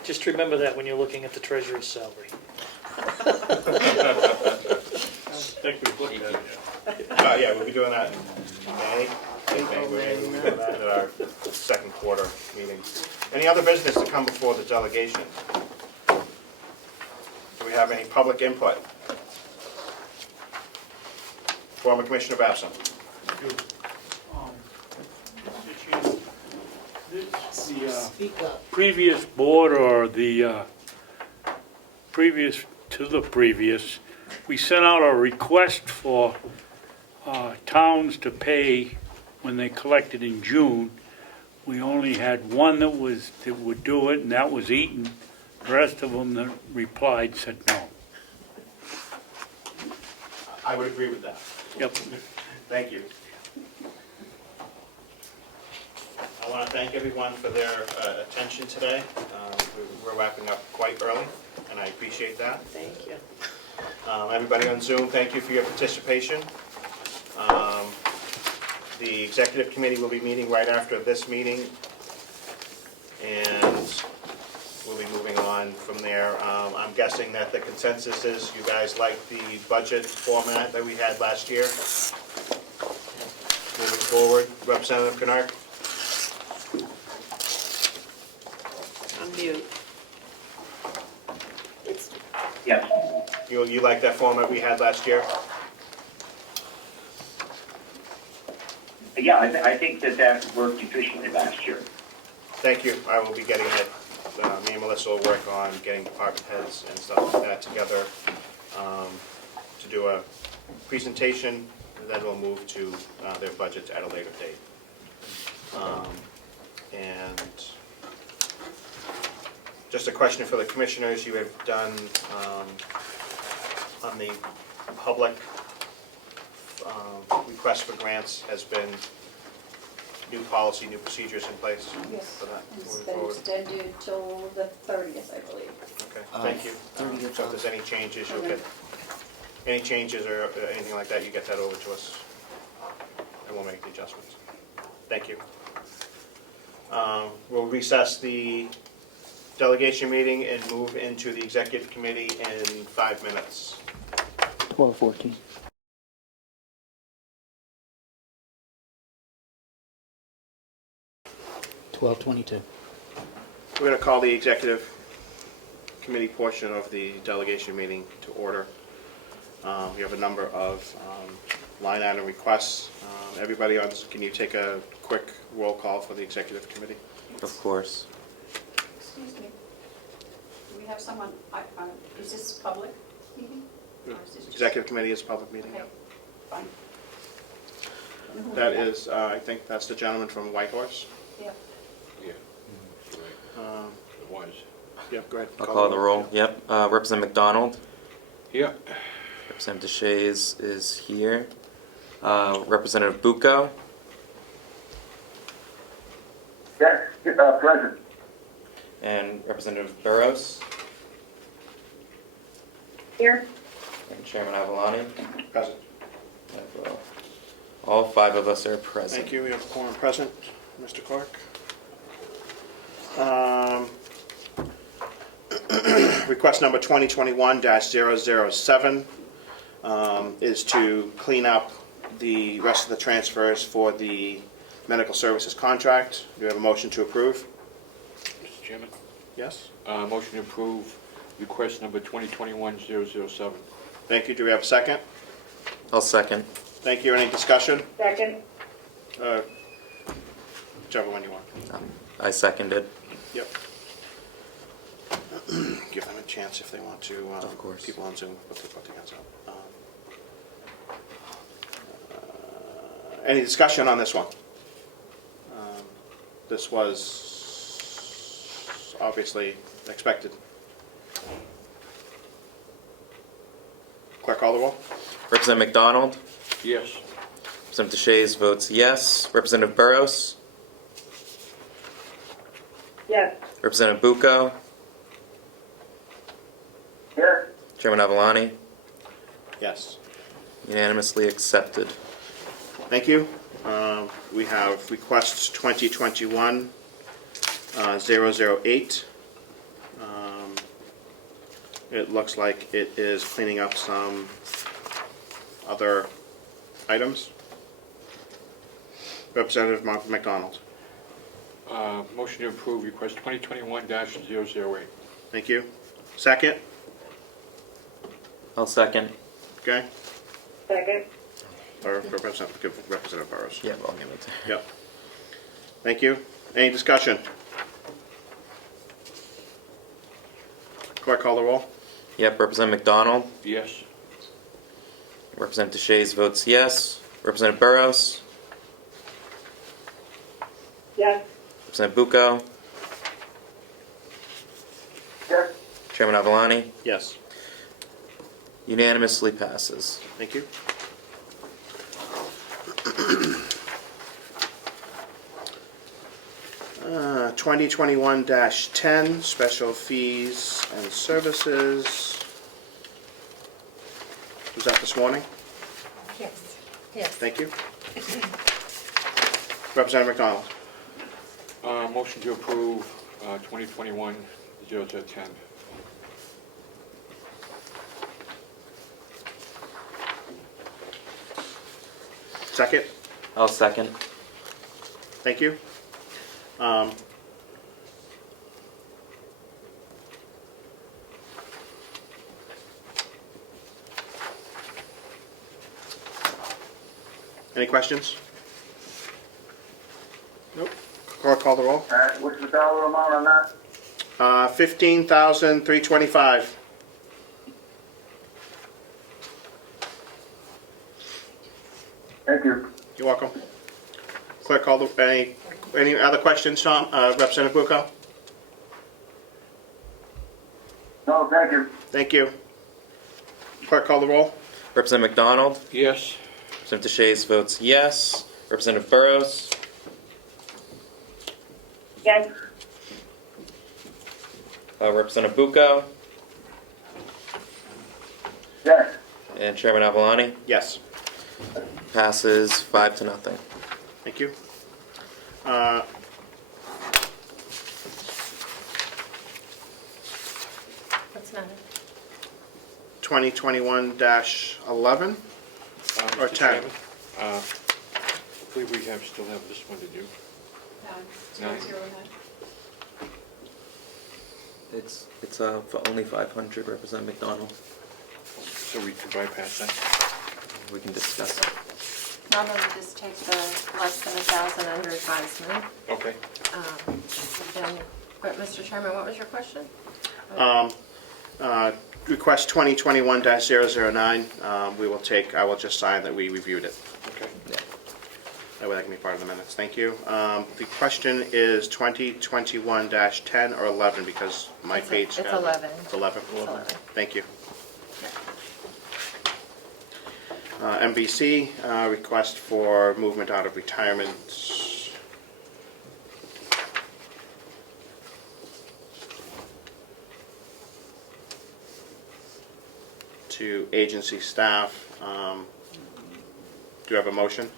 Just remember that when you're looking at the treasurer's salary. I think we've looked at it. Yeah, we'll be doing that in May. We'll be doing that at our second quarter meeting. Any other business to come before the delegation? Do we have any public input? Former Commissioner Babson. Speak up. Previous board or the previous to the previous, we sent out a request for towns to pay when they collected in June. We only had one that would do it, and that was Eaton. The rest of them that replied said no. I would agree with that. Yep. Thank you. I want to thank everyone for their attention today. We're wrapping up quite early, and I appreciate that. Thank you. Everybody on Zoom, thank you for your participation. The executive committee will be meeting right after this meeting, and we'll be moving on from there. I'm guessing that the consensus is you guys like the budget format that we had last year. Moving forward, Representative Kennard. Unmute. Yes. You like that format we had last year? Yeah, I think that worked efficiently last year. Thank you. I will be getting it. Me and Melissa will work on getting department heads and stuff like that together to do a presentation, and then we'll move to their budget at a later date. And just a question for the commissioners. You have done on the public request for grants has been new policy, new procedures in place Yes, for that it's moving been forward? extended till the 30th, I believe. Okay, thank you. So if there's any changes, you'll get, any changes or anything like that, you get that over to us, and we'll make the adjustments. Thank you. We'll recess the delegation meeting and move into the executive committee in 5 minutes. 12:14. $12:22. We're going to call the executive committee portion of the delegation meeting to order. We have a number of line item requests. Everybody on, can you take a quick roll call for the executive committee? Of course. Excuse me. Do we have someone, is this public meeting? Or is this just- Executive committee is a public meeting. Okay, fine. That is, I think that's the gentleman from Whitehorse. Yeah. Yeah. It was. Yeah, go ahead. I'll call the roll. Yep. Representative McDonald. Here. Representative Shays is here. Representative Bucco. Yes, present. And Representative Burrows, Here? and Chairman Avalani. Present. All five of us are present. Thank you. We have a quorum present. Mr. Clark. Request number 2021-007 is to clean up the rest of the transfers for the medical services contract. Do we have a motion to approve? Mr. Chairman, Yes. motion to approve request number 2021-007. Thank you. Do we have a second? I'll second. Thank you. Any discussion? Second? Whichever one you want. I seconded. Yep. Give them a chance if they want to. Of course. People on Zoom, put their hands up. Any discussion on this one? This was obviously expected. Clerk, call the roll. Representative McDonald, Yes. Representative Shays votes yes. Representative Burrows, Yes. Representative Bucco, Yes. Chairman Avalani, Yes. unanimously accepted. Thank you. We have requests 2021-008. It looks like it is cleaning up some other items. Representative McDonald. Motion to approve request 2021-008. Thank you. Second? I'll second. Okay. Second? Or Representative Burrows. Yeah, I'll give it to Yep. Thank you. Any discussion? Clerk, call the roll. Yep, Representative McDonald, Yes. Representative Shays votes yes. Representative Burrows, Yes. Representative Bucco, Yes. Chairman Avalani, Yes. unanimously passes. Thank you. Uh, 2021-10, special fees and services. Was that this morning? Yes, yes. Thank you. Representative McDonald. Motion to approve 2021-010. Second. I'll second. Thank you. Any questions? Nope. Clerk, call the roll. What's the dollar amount on that? $15,325. Thank you. You're welcome. Clerk, call the, any other questions, Tom? Representative Bucco? No, thank you. Thank you. Clerk, call the roll. Representative McDonald, Yes. Representative Shays votes yes. Representative Burrows, Yes. Representative Bucco, Yes. and Chairman Avalani. Yes. Passes 5-0. Thank you. What's the matter? 2021-11 or Mr. 10? Chairman, I believe we still have this one to do. Nine. It's for only 500, Representative McDonald. So we can bypass that. We can discuss it. Normally we just take the less than 1,000 under advisement. Okay. Then, but Mr. Chairman, what was your question? Request 2021-009. We will take, I will just sign that we reviewed it. Okay. Yeah. That way that can be part of the minutes. Thank you. The question is 2021-10 or 11 because my page. It's 11. It's 11. It's 11. Thank you. MBC, request for movement out of retirement. to agency staff. Do you have a motion?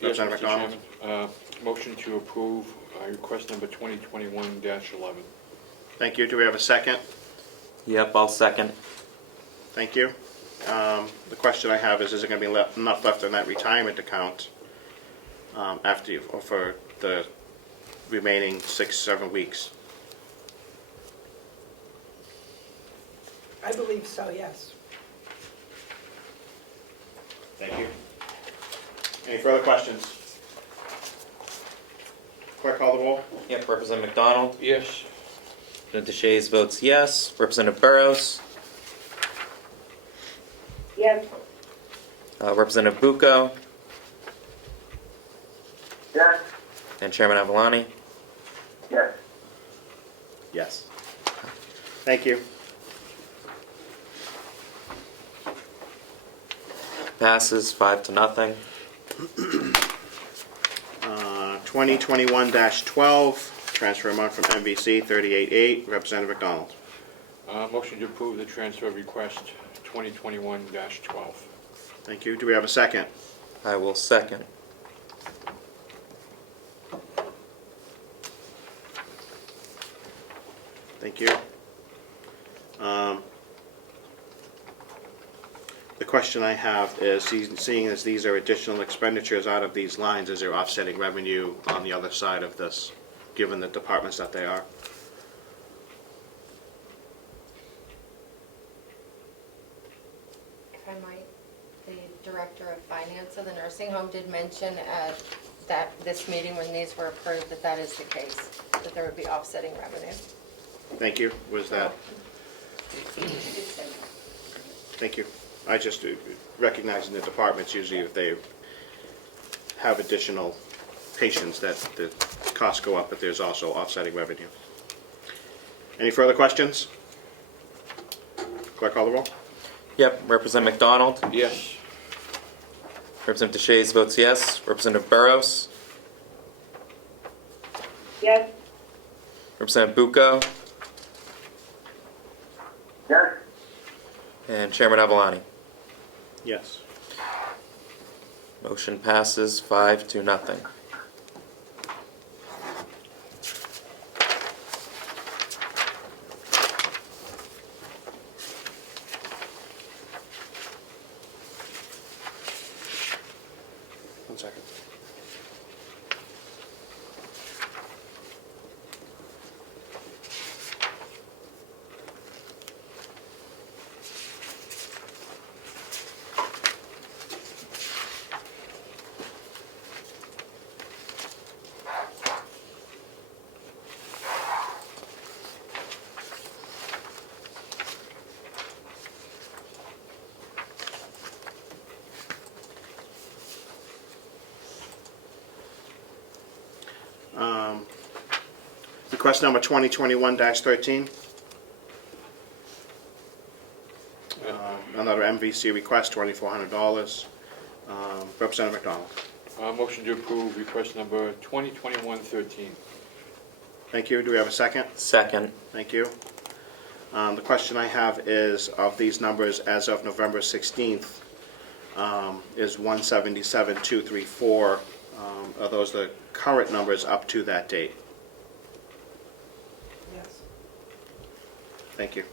Yes, Representative Mr. McDonald? Chairman. Motion to approve request number 2021-11. Thank you. Do we have a second? Yep, I'll second. Thank you. The question I have is there going to be enough left in that retirement account after you, or for the remaining 6-7 weeks? I believe so, yes. Thank you. Any further questions? Clerk, call the roll. Yep, Representative McDonald? Yes. Representative Shays votes yes. Representative Burrows? Yes. Representative Bucco? Yes. And Chairman Avalani? Yes. Yes. Thank you. Passes 5-0. 2021-12, transfer amount from MVC 38.8, Representative McDonald. Motion to approve the transfer request 2021-12. Thank you. Do we have a second? I will second. Thank you. The question I have is, seeing as these are additional expenditures out of these lines, is there offsetting revenue on the other side of this, given the departments that they are? If I might, the Director of Finance of the nursing home did mention at this meeting when these were approved that that is the case, that there would be offsetting revenue. Thank you. Was that? Thank you. I just recognizing the departments, usually if they have additional patients, that the costs go up, but there's also offsetting revenue. Any further questions? Clerk, call the roll. Yep, Representative McDonald? Yes. Representative Shays votes yes. Representative Burrows? Yes. Representative Bucco? Yes. And Chairman Avalani? Yes. Motion passes 5-0. One second. Request number 2021-13. Another MVC request, $2,400. Representative McDonald. Motion to approve request number 2021-13. Thank you. Do we have a second? Second. Thank you. The question I have is, of these numbers as of November 16th, is 177,234. Are those the current numbers up to that date? Yes. Thank you.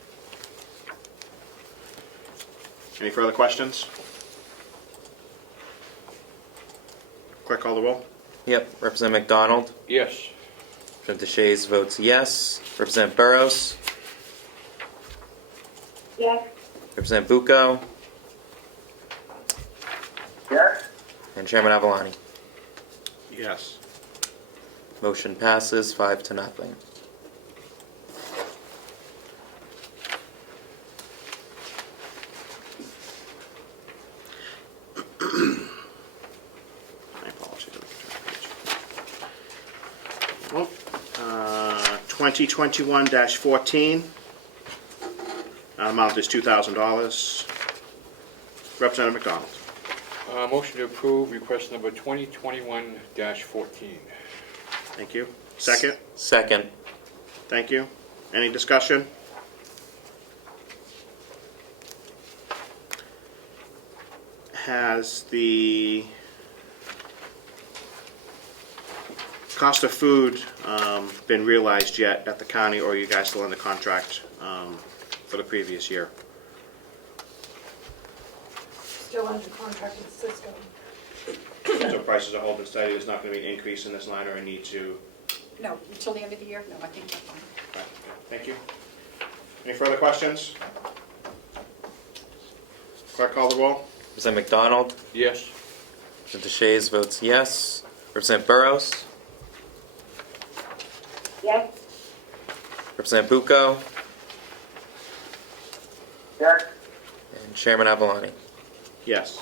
Any further questions? Clerk, call the roll. Yep, Representative McDonald? Yes. Representative Shays votes yes. Representative Burrows? Yes. Representative Bucco? Yes. And Chairman Avalani? Yes. Motion passes 5-0. My apologies. 2021-14. Amount is $2,000. Representative McDonald. Motion to approve request number 2021-14. Thank you. Second? Second. Thank you. Any discussion? has the cost of food been realized yet at the county, or are you guys still in the contract for the previous year? Still under contract with Cisco. So prices are holding steady, there's not going to be an increase in this line or a need to? No, until the end of the year, no, I think we're fine. Okay, thank you. Any further questions? Clerk, call the roll. Representative McDonald? Yes. Representative Shays votes yes. Representative Burrows? Yes. Representative Bucco? Yes. And Chairman Avaloni? Yes.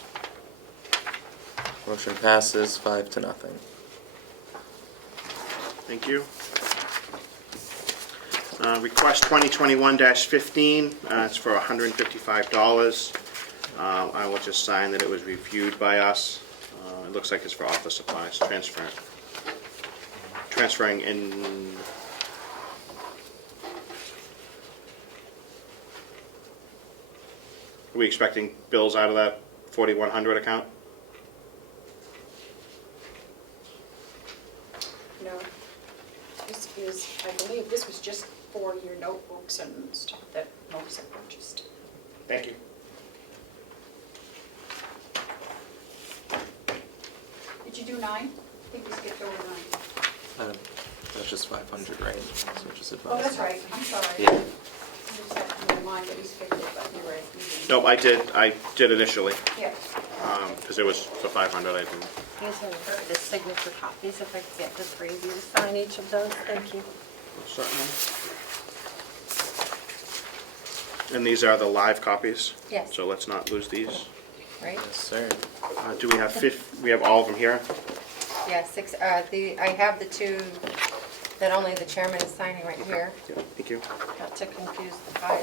Motion passes 5-0. Thank you. Request 2021-15, it's for $155. I will just sign that it was reviewed by us. It looks like it's for office supplies, transferring in. Are we expecting bills out of that 4100 account? No. This is, I believe, this was just for your notebooks and stuff that most have purchased. Thank you. Did you do 9? I think we skipped over 9. That's just 500, right? So just advise. Oh, that's right, I'm sorry. Yeah. I just had in my mind that we skipped it, but you're right. we didn't. No, I did initially, Yeah. because it was for 500, I didn't. These are the signature copies, if I could get the three of you to sign each of those, thank you. Certainly. And these are the live copies? Yes. So let's not lose these. Right? Yes, sir. Do we have we have all of them here? Yeah, I have the two that only the chairman is signing right here, Yeah, thank you. not to confuse the file.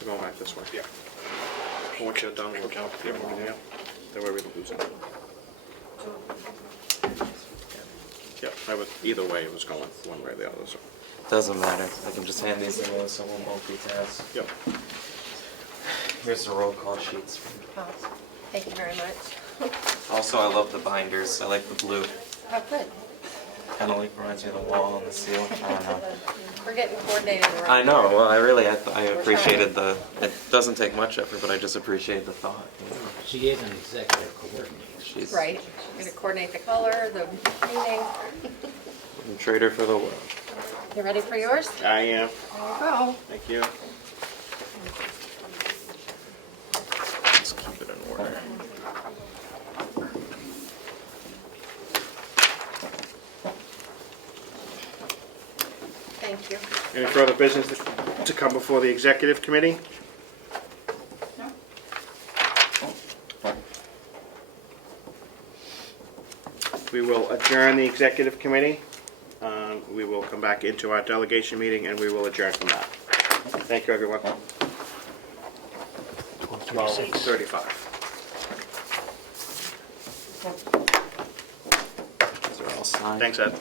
We're going back this way. Yeah. Once you're done, we'll jump. Yeah, that way we don't lose it. Yep, either way it was going one way or the other, so. Doesn't matter. I can just hand these away so we'll multitask. Yep. Here's the roll call sheets. Oh, thank you very much. Also, I love the binders. I like the blue. Oh, good. Kind of like reminds me of the wall and the seal. I don't know. We're getting coordinated around. I know. Well, I appreciated the. It doesn't take much effort, but I just appreciate the thought. You know? She is an executive coordinator. She's Right. We're going to coordinate the color, the meaning. a trader for the world. You ready for yours? I am. There you go. Thank you. Let's keep it in order. Thank you. Any further business to come before the executive committee? No? We will adjourn the executive committee. We will come back into our delegation meeting and we will adjourn from that. Thank you, everyone. 12:35. These are all signed. Thanks, Ed.